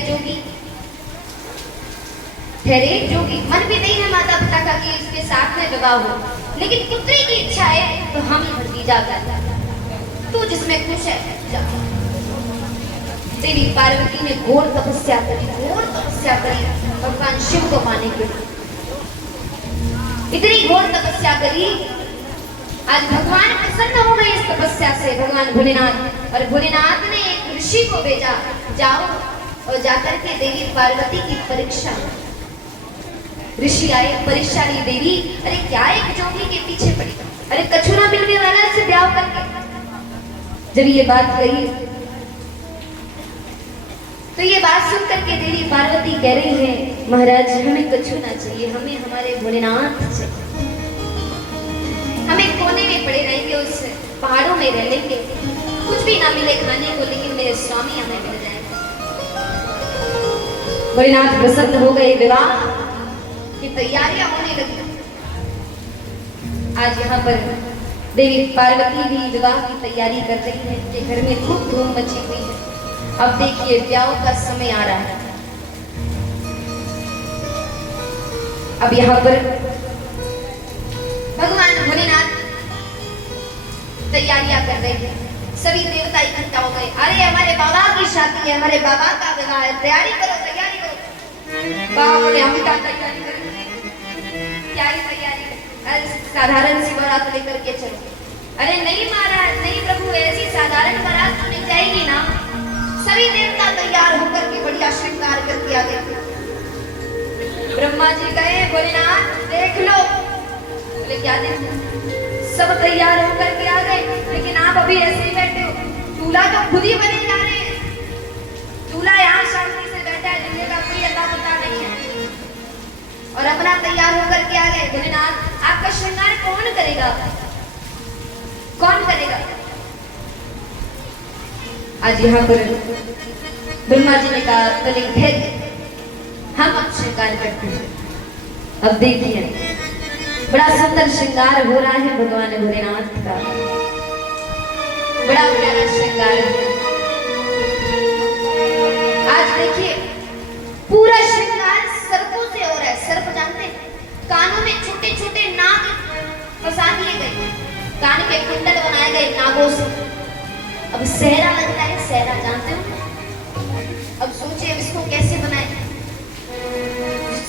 जोगी, मन भी नहीं है माता पिता का कि इसके साथ में विवाह हो। लेकिन पुत्री की इच्छा है तो हम ही भतीजा कर, तू जिसमें खुश है जा। देवी पार्वती ने घोर तपस्या करी भगवान शिव को पाने के लिए। इतनी घोर तपस्या करी, आज भगवान प्रसन्न हो गए इस तपस्या से, भगवान भोलेनाथ। और भोलेनाथ ने एक ऋषि को भेजा, जाओ और जाकर के देवी पार्वती की परीक्षा। ऋषि आए, परीक्षा ली देवी। अरे क्या एक जोगी के पीछे पड़ी, अरे कछुरा मिलने वाला से ब्याह करके। जब ये बात कही तो ये बात सुन करके देवी पार्वती कह रही है महाराज हमें कछु ना चाहिए, हमें हमारे भोलेनाथ चाहिए। हमें कोने में पड़े रहेंगे, उस पहाड़ों में रह लेंगे, कुछ भी ना मिले खाने को, लेकिन मेरे स्वामी हमें मिल जाए। भोलेनाथ प्रसन्न हो गए, विवाह की तैयारियां होने लगी। आज यहाँ पर देवी पार्वती भी विवाह की तैयारी कर रही है, कि घर में खूब धूम मची हुई है। अब देखिए ब्याह का समय आ रहा है। अब यहाँ पर भगवान भोलेनाथ तैयारियां कर रहे हैं। सभी देवता इकट्ठा हो गए। अरे हमारे बाबा की शादी है, हमारे बाबा का विवाह है, तैयारी करो तैयारी करो। बाबा बोले हम क्या तैयारी करें? क्या ही तैयारी करें? अरे साधारण सी बारात लेकर के चलो। अरे नहीं महाराज नहीं प्रभु, ऐसी साधारण बारात तो नहीं जाएगी ना। सभी देवता तैयार होकर के बढ़िया श्रृंगार करके आ गए। ब्रह्मा जी गए, भोलेनाथ देख लो। बोले क्या देखो? सब तैयार होकर के आ गए, लेकिन आप अभी ऐसे ही बैठे हो। दूल्हा तो खुद ही बने जा रहे हैं। दूल्हा यहाँ शांति से बैठा है, दूल्हे का कोई अता पता नहीं है, और अपना तैयार होकर के आ गए। भोलेनाथ आपका श्रृंगार कौन करेगा? कौन करेगा? आज यहाँ पर ब्रह्मा जी ने कहा पहले धैर्य, हम अब श्रृंगार करते हैं। अब देखिए बड़ा सुंदर श्रृंगार हो रहा है भगवान भोलेनाथ का, बड़ा प्यारा श्रृंगार है। आज देखिए पूरा श्रृंगार सर्पों से हो रहा है। सर्प जानते हैं? कानों में छोटे छोटे नाग फंसा दिए गए, कान के कुंडल बनाए गए नागों से। अब सहरा लगता है, सहरा जानते हो? अब सोचिए इसको कैसे बनाए।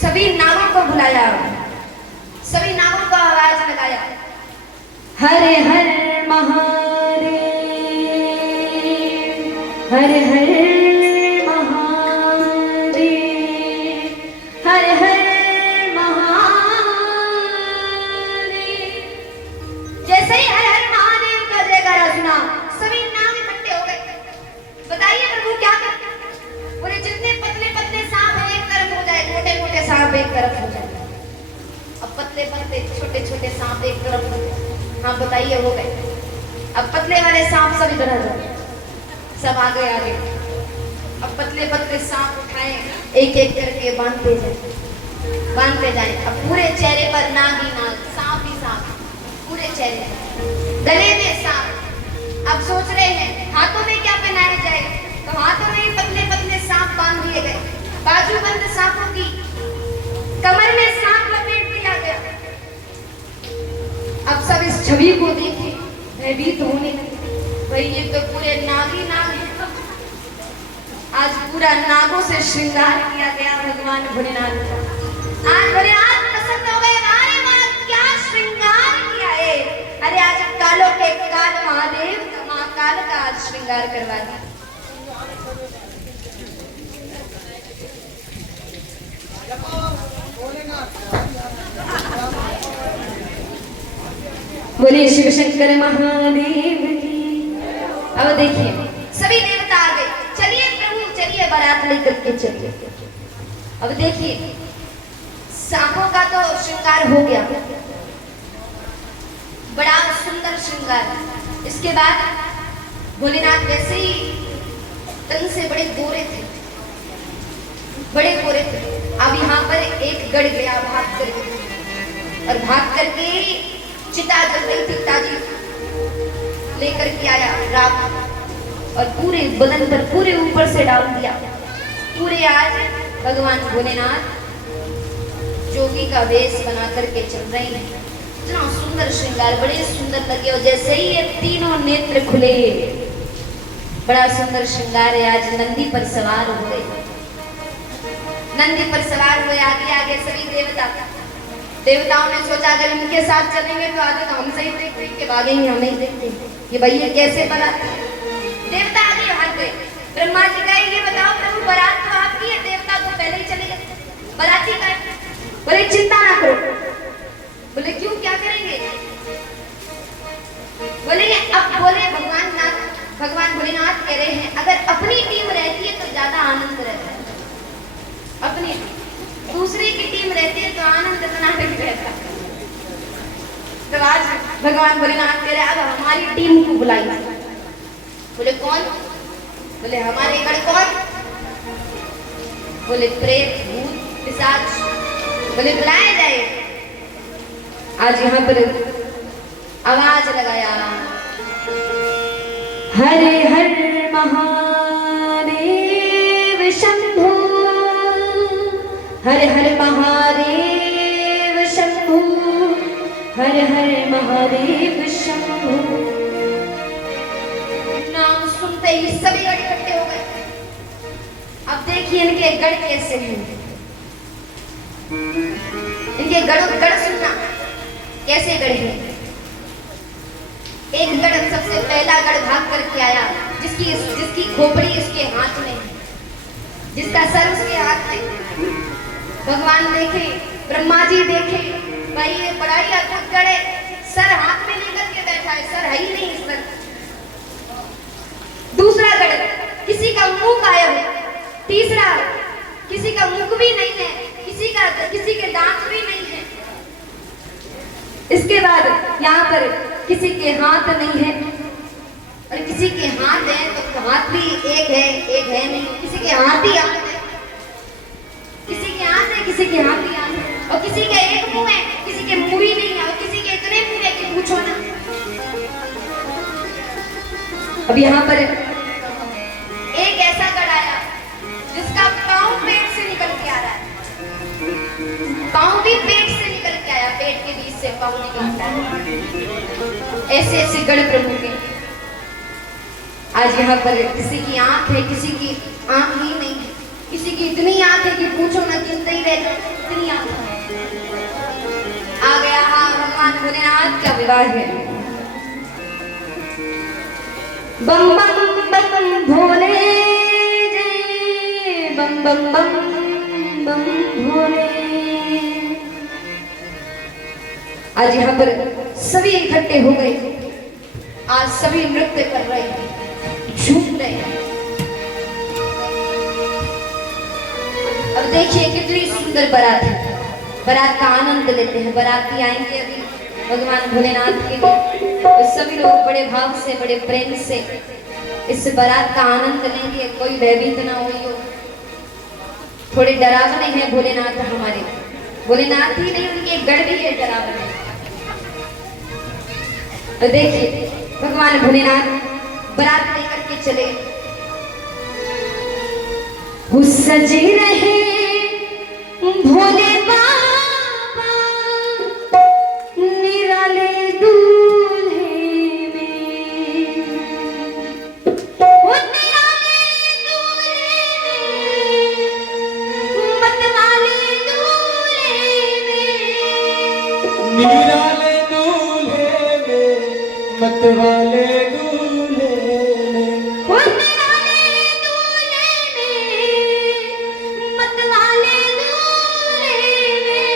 सभी नागों को बुलाया, सभी नागों को आवाज लगाया, हरे हर महादेव, हरे हर महादेव, हरे हर महादेव। जैसे ही हर हर महादेव का जयकारा सुना, सभी नाग इकट्ठे हो गए। बताइए प्रभु क्या करते? बोले जितने पतले पतले सांप एक तरफ हो जाए, मोटे मोटे सांप एक तरफ हो जाए। अब पतले पतले छोटे छोटे सांप एक तरफ हो गए। हाँ बताइए हो गए। अब पतले वाले सांप सब इधर आ जाए, सब आगे आगे। अब पतले पतले सांप उठाए, एक एक करके बांधते जाए, बांधते जाए। अब पूरे चेहरे पर नाग ही नाग, सांप ही सांप, पूरे चेहरे, गले में सांप। अब सोच रहे हैं हाथों में क्या पहनाया जाए, तो हाथों में पतले पतले सांप बांध दिए गए। बाजूबंद सांपों की, कमर में सांप लपेट दिया गया। अब सब इस छवि को देखे भयभीत होने लगे। भाई ये तो पूरे नाग ही नाग हैं। आज पूरा नागों से श्रृंगार किया गया भगवान भोलेनाथ का। आज भोलेनाथ प्रसन्न हो गए। अरे मां क्या श्रृंगार किया है। अरे आज कालों के काल महादेव महाकाल का आज श्रृंगार करवा दिया। बोलिए शिव शंकर महादेव की। अब देखिए सभी देवता आ गए। चलिए प्रभु चलिए बारात लेकर के चलिए। अब देखिए सांपों का तो श्रृंगार हो गया, बड़ा सुंदर श्रृंगार। इसके बाद भोलेनाथ वैसे ही तन से बड़े गोरे थे, बड़े गोरे थे। अब यहाँ पर एक गढ़ गया भाग करके, और भाग करके चिता जल रही थी ताजी, लेकर के आया राख, और पूरे बदन पर पूरे ऊपर से डाल दिया। पूरे आज भगवान भोलेनाथ जोगी का वेश बना करके चल रहे हैं। इतना सुंदर श्रृंगार, बड़े सुंदर लगे। और जैसे ही ये तीनों नेत्र खुले, बड़ा सुंदर श्रृंगार है। आज नंदी पर सवार हो गए, नंदी पर सवार हुए। आगे आगे सभी देवताओं ने सोचा अगर इनके साथ चलेंगे तो आगे तो हमसे ही देख के भागेंगे, हम नहीं देखते कि भाई ये कैसे बारात। देवता आगे भाग गए। ब्रह्मा जी कहे ये बताओ प्रभु बारात तो आपकी है, देवता तो पहले ही चले गए, बाराती का। बोले चिंता ना करो। बोले क्यों, क्या करेंगे? बोले अब बोले भगवान भोलेनाथ कह रहे हैं अगर अपनी टीम रहती है तो ज्यादा आनंद रहता है, अपनी दूसरे की टीम रहती है तो आनंद इतना नहीं रहता। तो आज भगवान भोलेनाथ कह रहे अब हमारी टीम को बुलाइए। बोले कौन? बोले हमारे गढ़ कौन? बोले प्रेत भूत पिशाच। बोले बुलाया जाए। आज यहाँ पर आवाज लगाया, हरे हर महादेव शंभो, हर हर महादेव हर हर महादेव शंभु। नाम सुनते ही सभी गढ़ इकट्ठे हो गए। अब देखिए इनके गढ़ कैसे हैं। इनके गढ़ सुनना कैसे गढ़ है। एक गढ़ सबसे पहला गढ़ भाग करके आया, जिसकी खोपड़ी उसके हाथ में, जिसका सर उसके हाथ में। भगवान देखे, ब्रह्मा जी देखे, भाई ये बड़ा ही अद्भुत गढ़ है। सर हाथ में लेकर के बैठा है, सर है ही नहीं इस पर। दूसरा गढ़, किसी का मुंह गायब है। तीसरा, किसी का मुख भी नहीं है, किसी के दांत भी नहीं है। इसके बाद यहाँ पर किसी के हाथ नहीं है, और किसी के हाथ है तो हाथ भी एक है नहीं। किसी के हाथ ही हाथ है, किसी के हाथ है, किसी के हाथ ही हाथ है, और किसी के एक मुंह है, किसी के मुंह ही नहीं है, और किसी के इतने मुंह है कि पूछो ना। अब यहाँ पर एक ऐसा गढ़ आया जिसका पांव पेट से निकल के आ रहा है। पांव भी पेट से निकल के आया, पेट के बीच से पांव निकलता है। ऐसे ऐसे गढ़ प्रभु के। आज यहाँ पर किसी की आंख है, किसी की आंख ही नहीं है, किसी की इतनी आंख है कि पूछो ना, गिनते ही रह जाओ, इतनी आंख है। आ गया हाँ भगवान भोलेनाथ का विवाह है। बम बम बम भोले जय, बम बम बम बम भोले। आज यहाँ पर सभी इकट्ठे हो गए। आज सभी नृत्य कर रहे हैं, झूम रहे हैं। अब देखिए कितनी सुंदर बारात है। बारात का आनंद लेते हैं। बाराती आएंगे अभी भगवान भोलेनाथ के लिए, तो सभी लोग बड़े भाव से, बड़े प्रेम से इस बारात का आनंद लेंगे। कोई भयभीत ना हो। थोड़े डरावने हैं भोलेनाथ हमारे। भोलेनाथ ही नहीं, उनके गढ़ भी है डरावने। तो देखिए भगवान भोलेनाथ बारात लेकर के चले। वो सजे रहे भोले बाबा निराले दूल्हे में, वो निराले दूल्हे में, मतवाले दूल्हे में, निराले दूल्हे में, मतवाले दूल्हे में, वो निराले दूल्हे में, मतवाले दूल्हे में,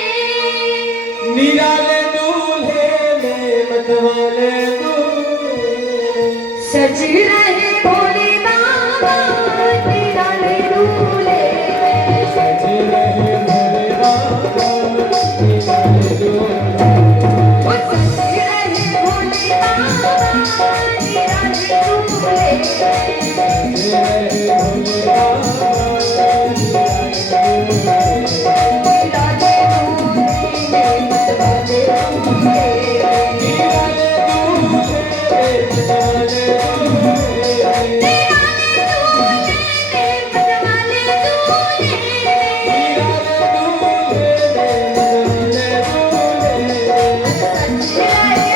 निराले दूल्हे में, मतवाले दूल्हे में, सज रहे भोले बाबा निराले दूल्हे में, सज रहे भोले बाबा निराले दूल्हे में, वो सज रहे भोले बाबा निराले दूल्हे में, सज रहे भोले बाबा निराले दूल्हे में, निराले दूल्हे में, मतवाले दूल्हे में, निराले दूल्हे में, मतवाले दूल्हे में, निराले दूल्हे में, मतवाले दूल्हे में, निराले दूल्हे में, मतवाले दूल्हे में,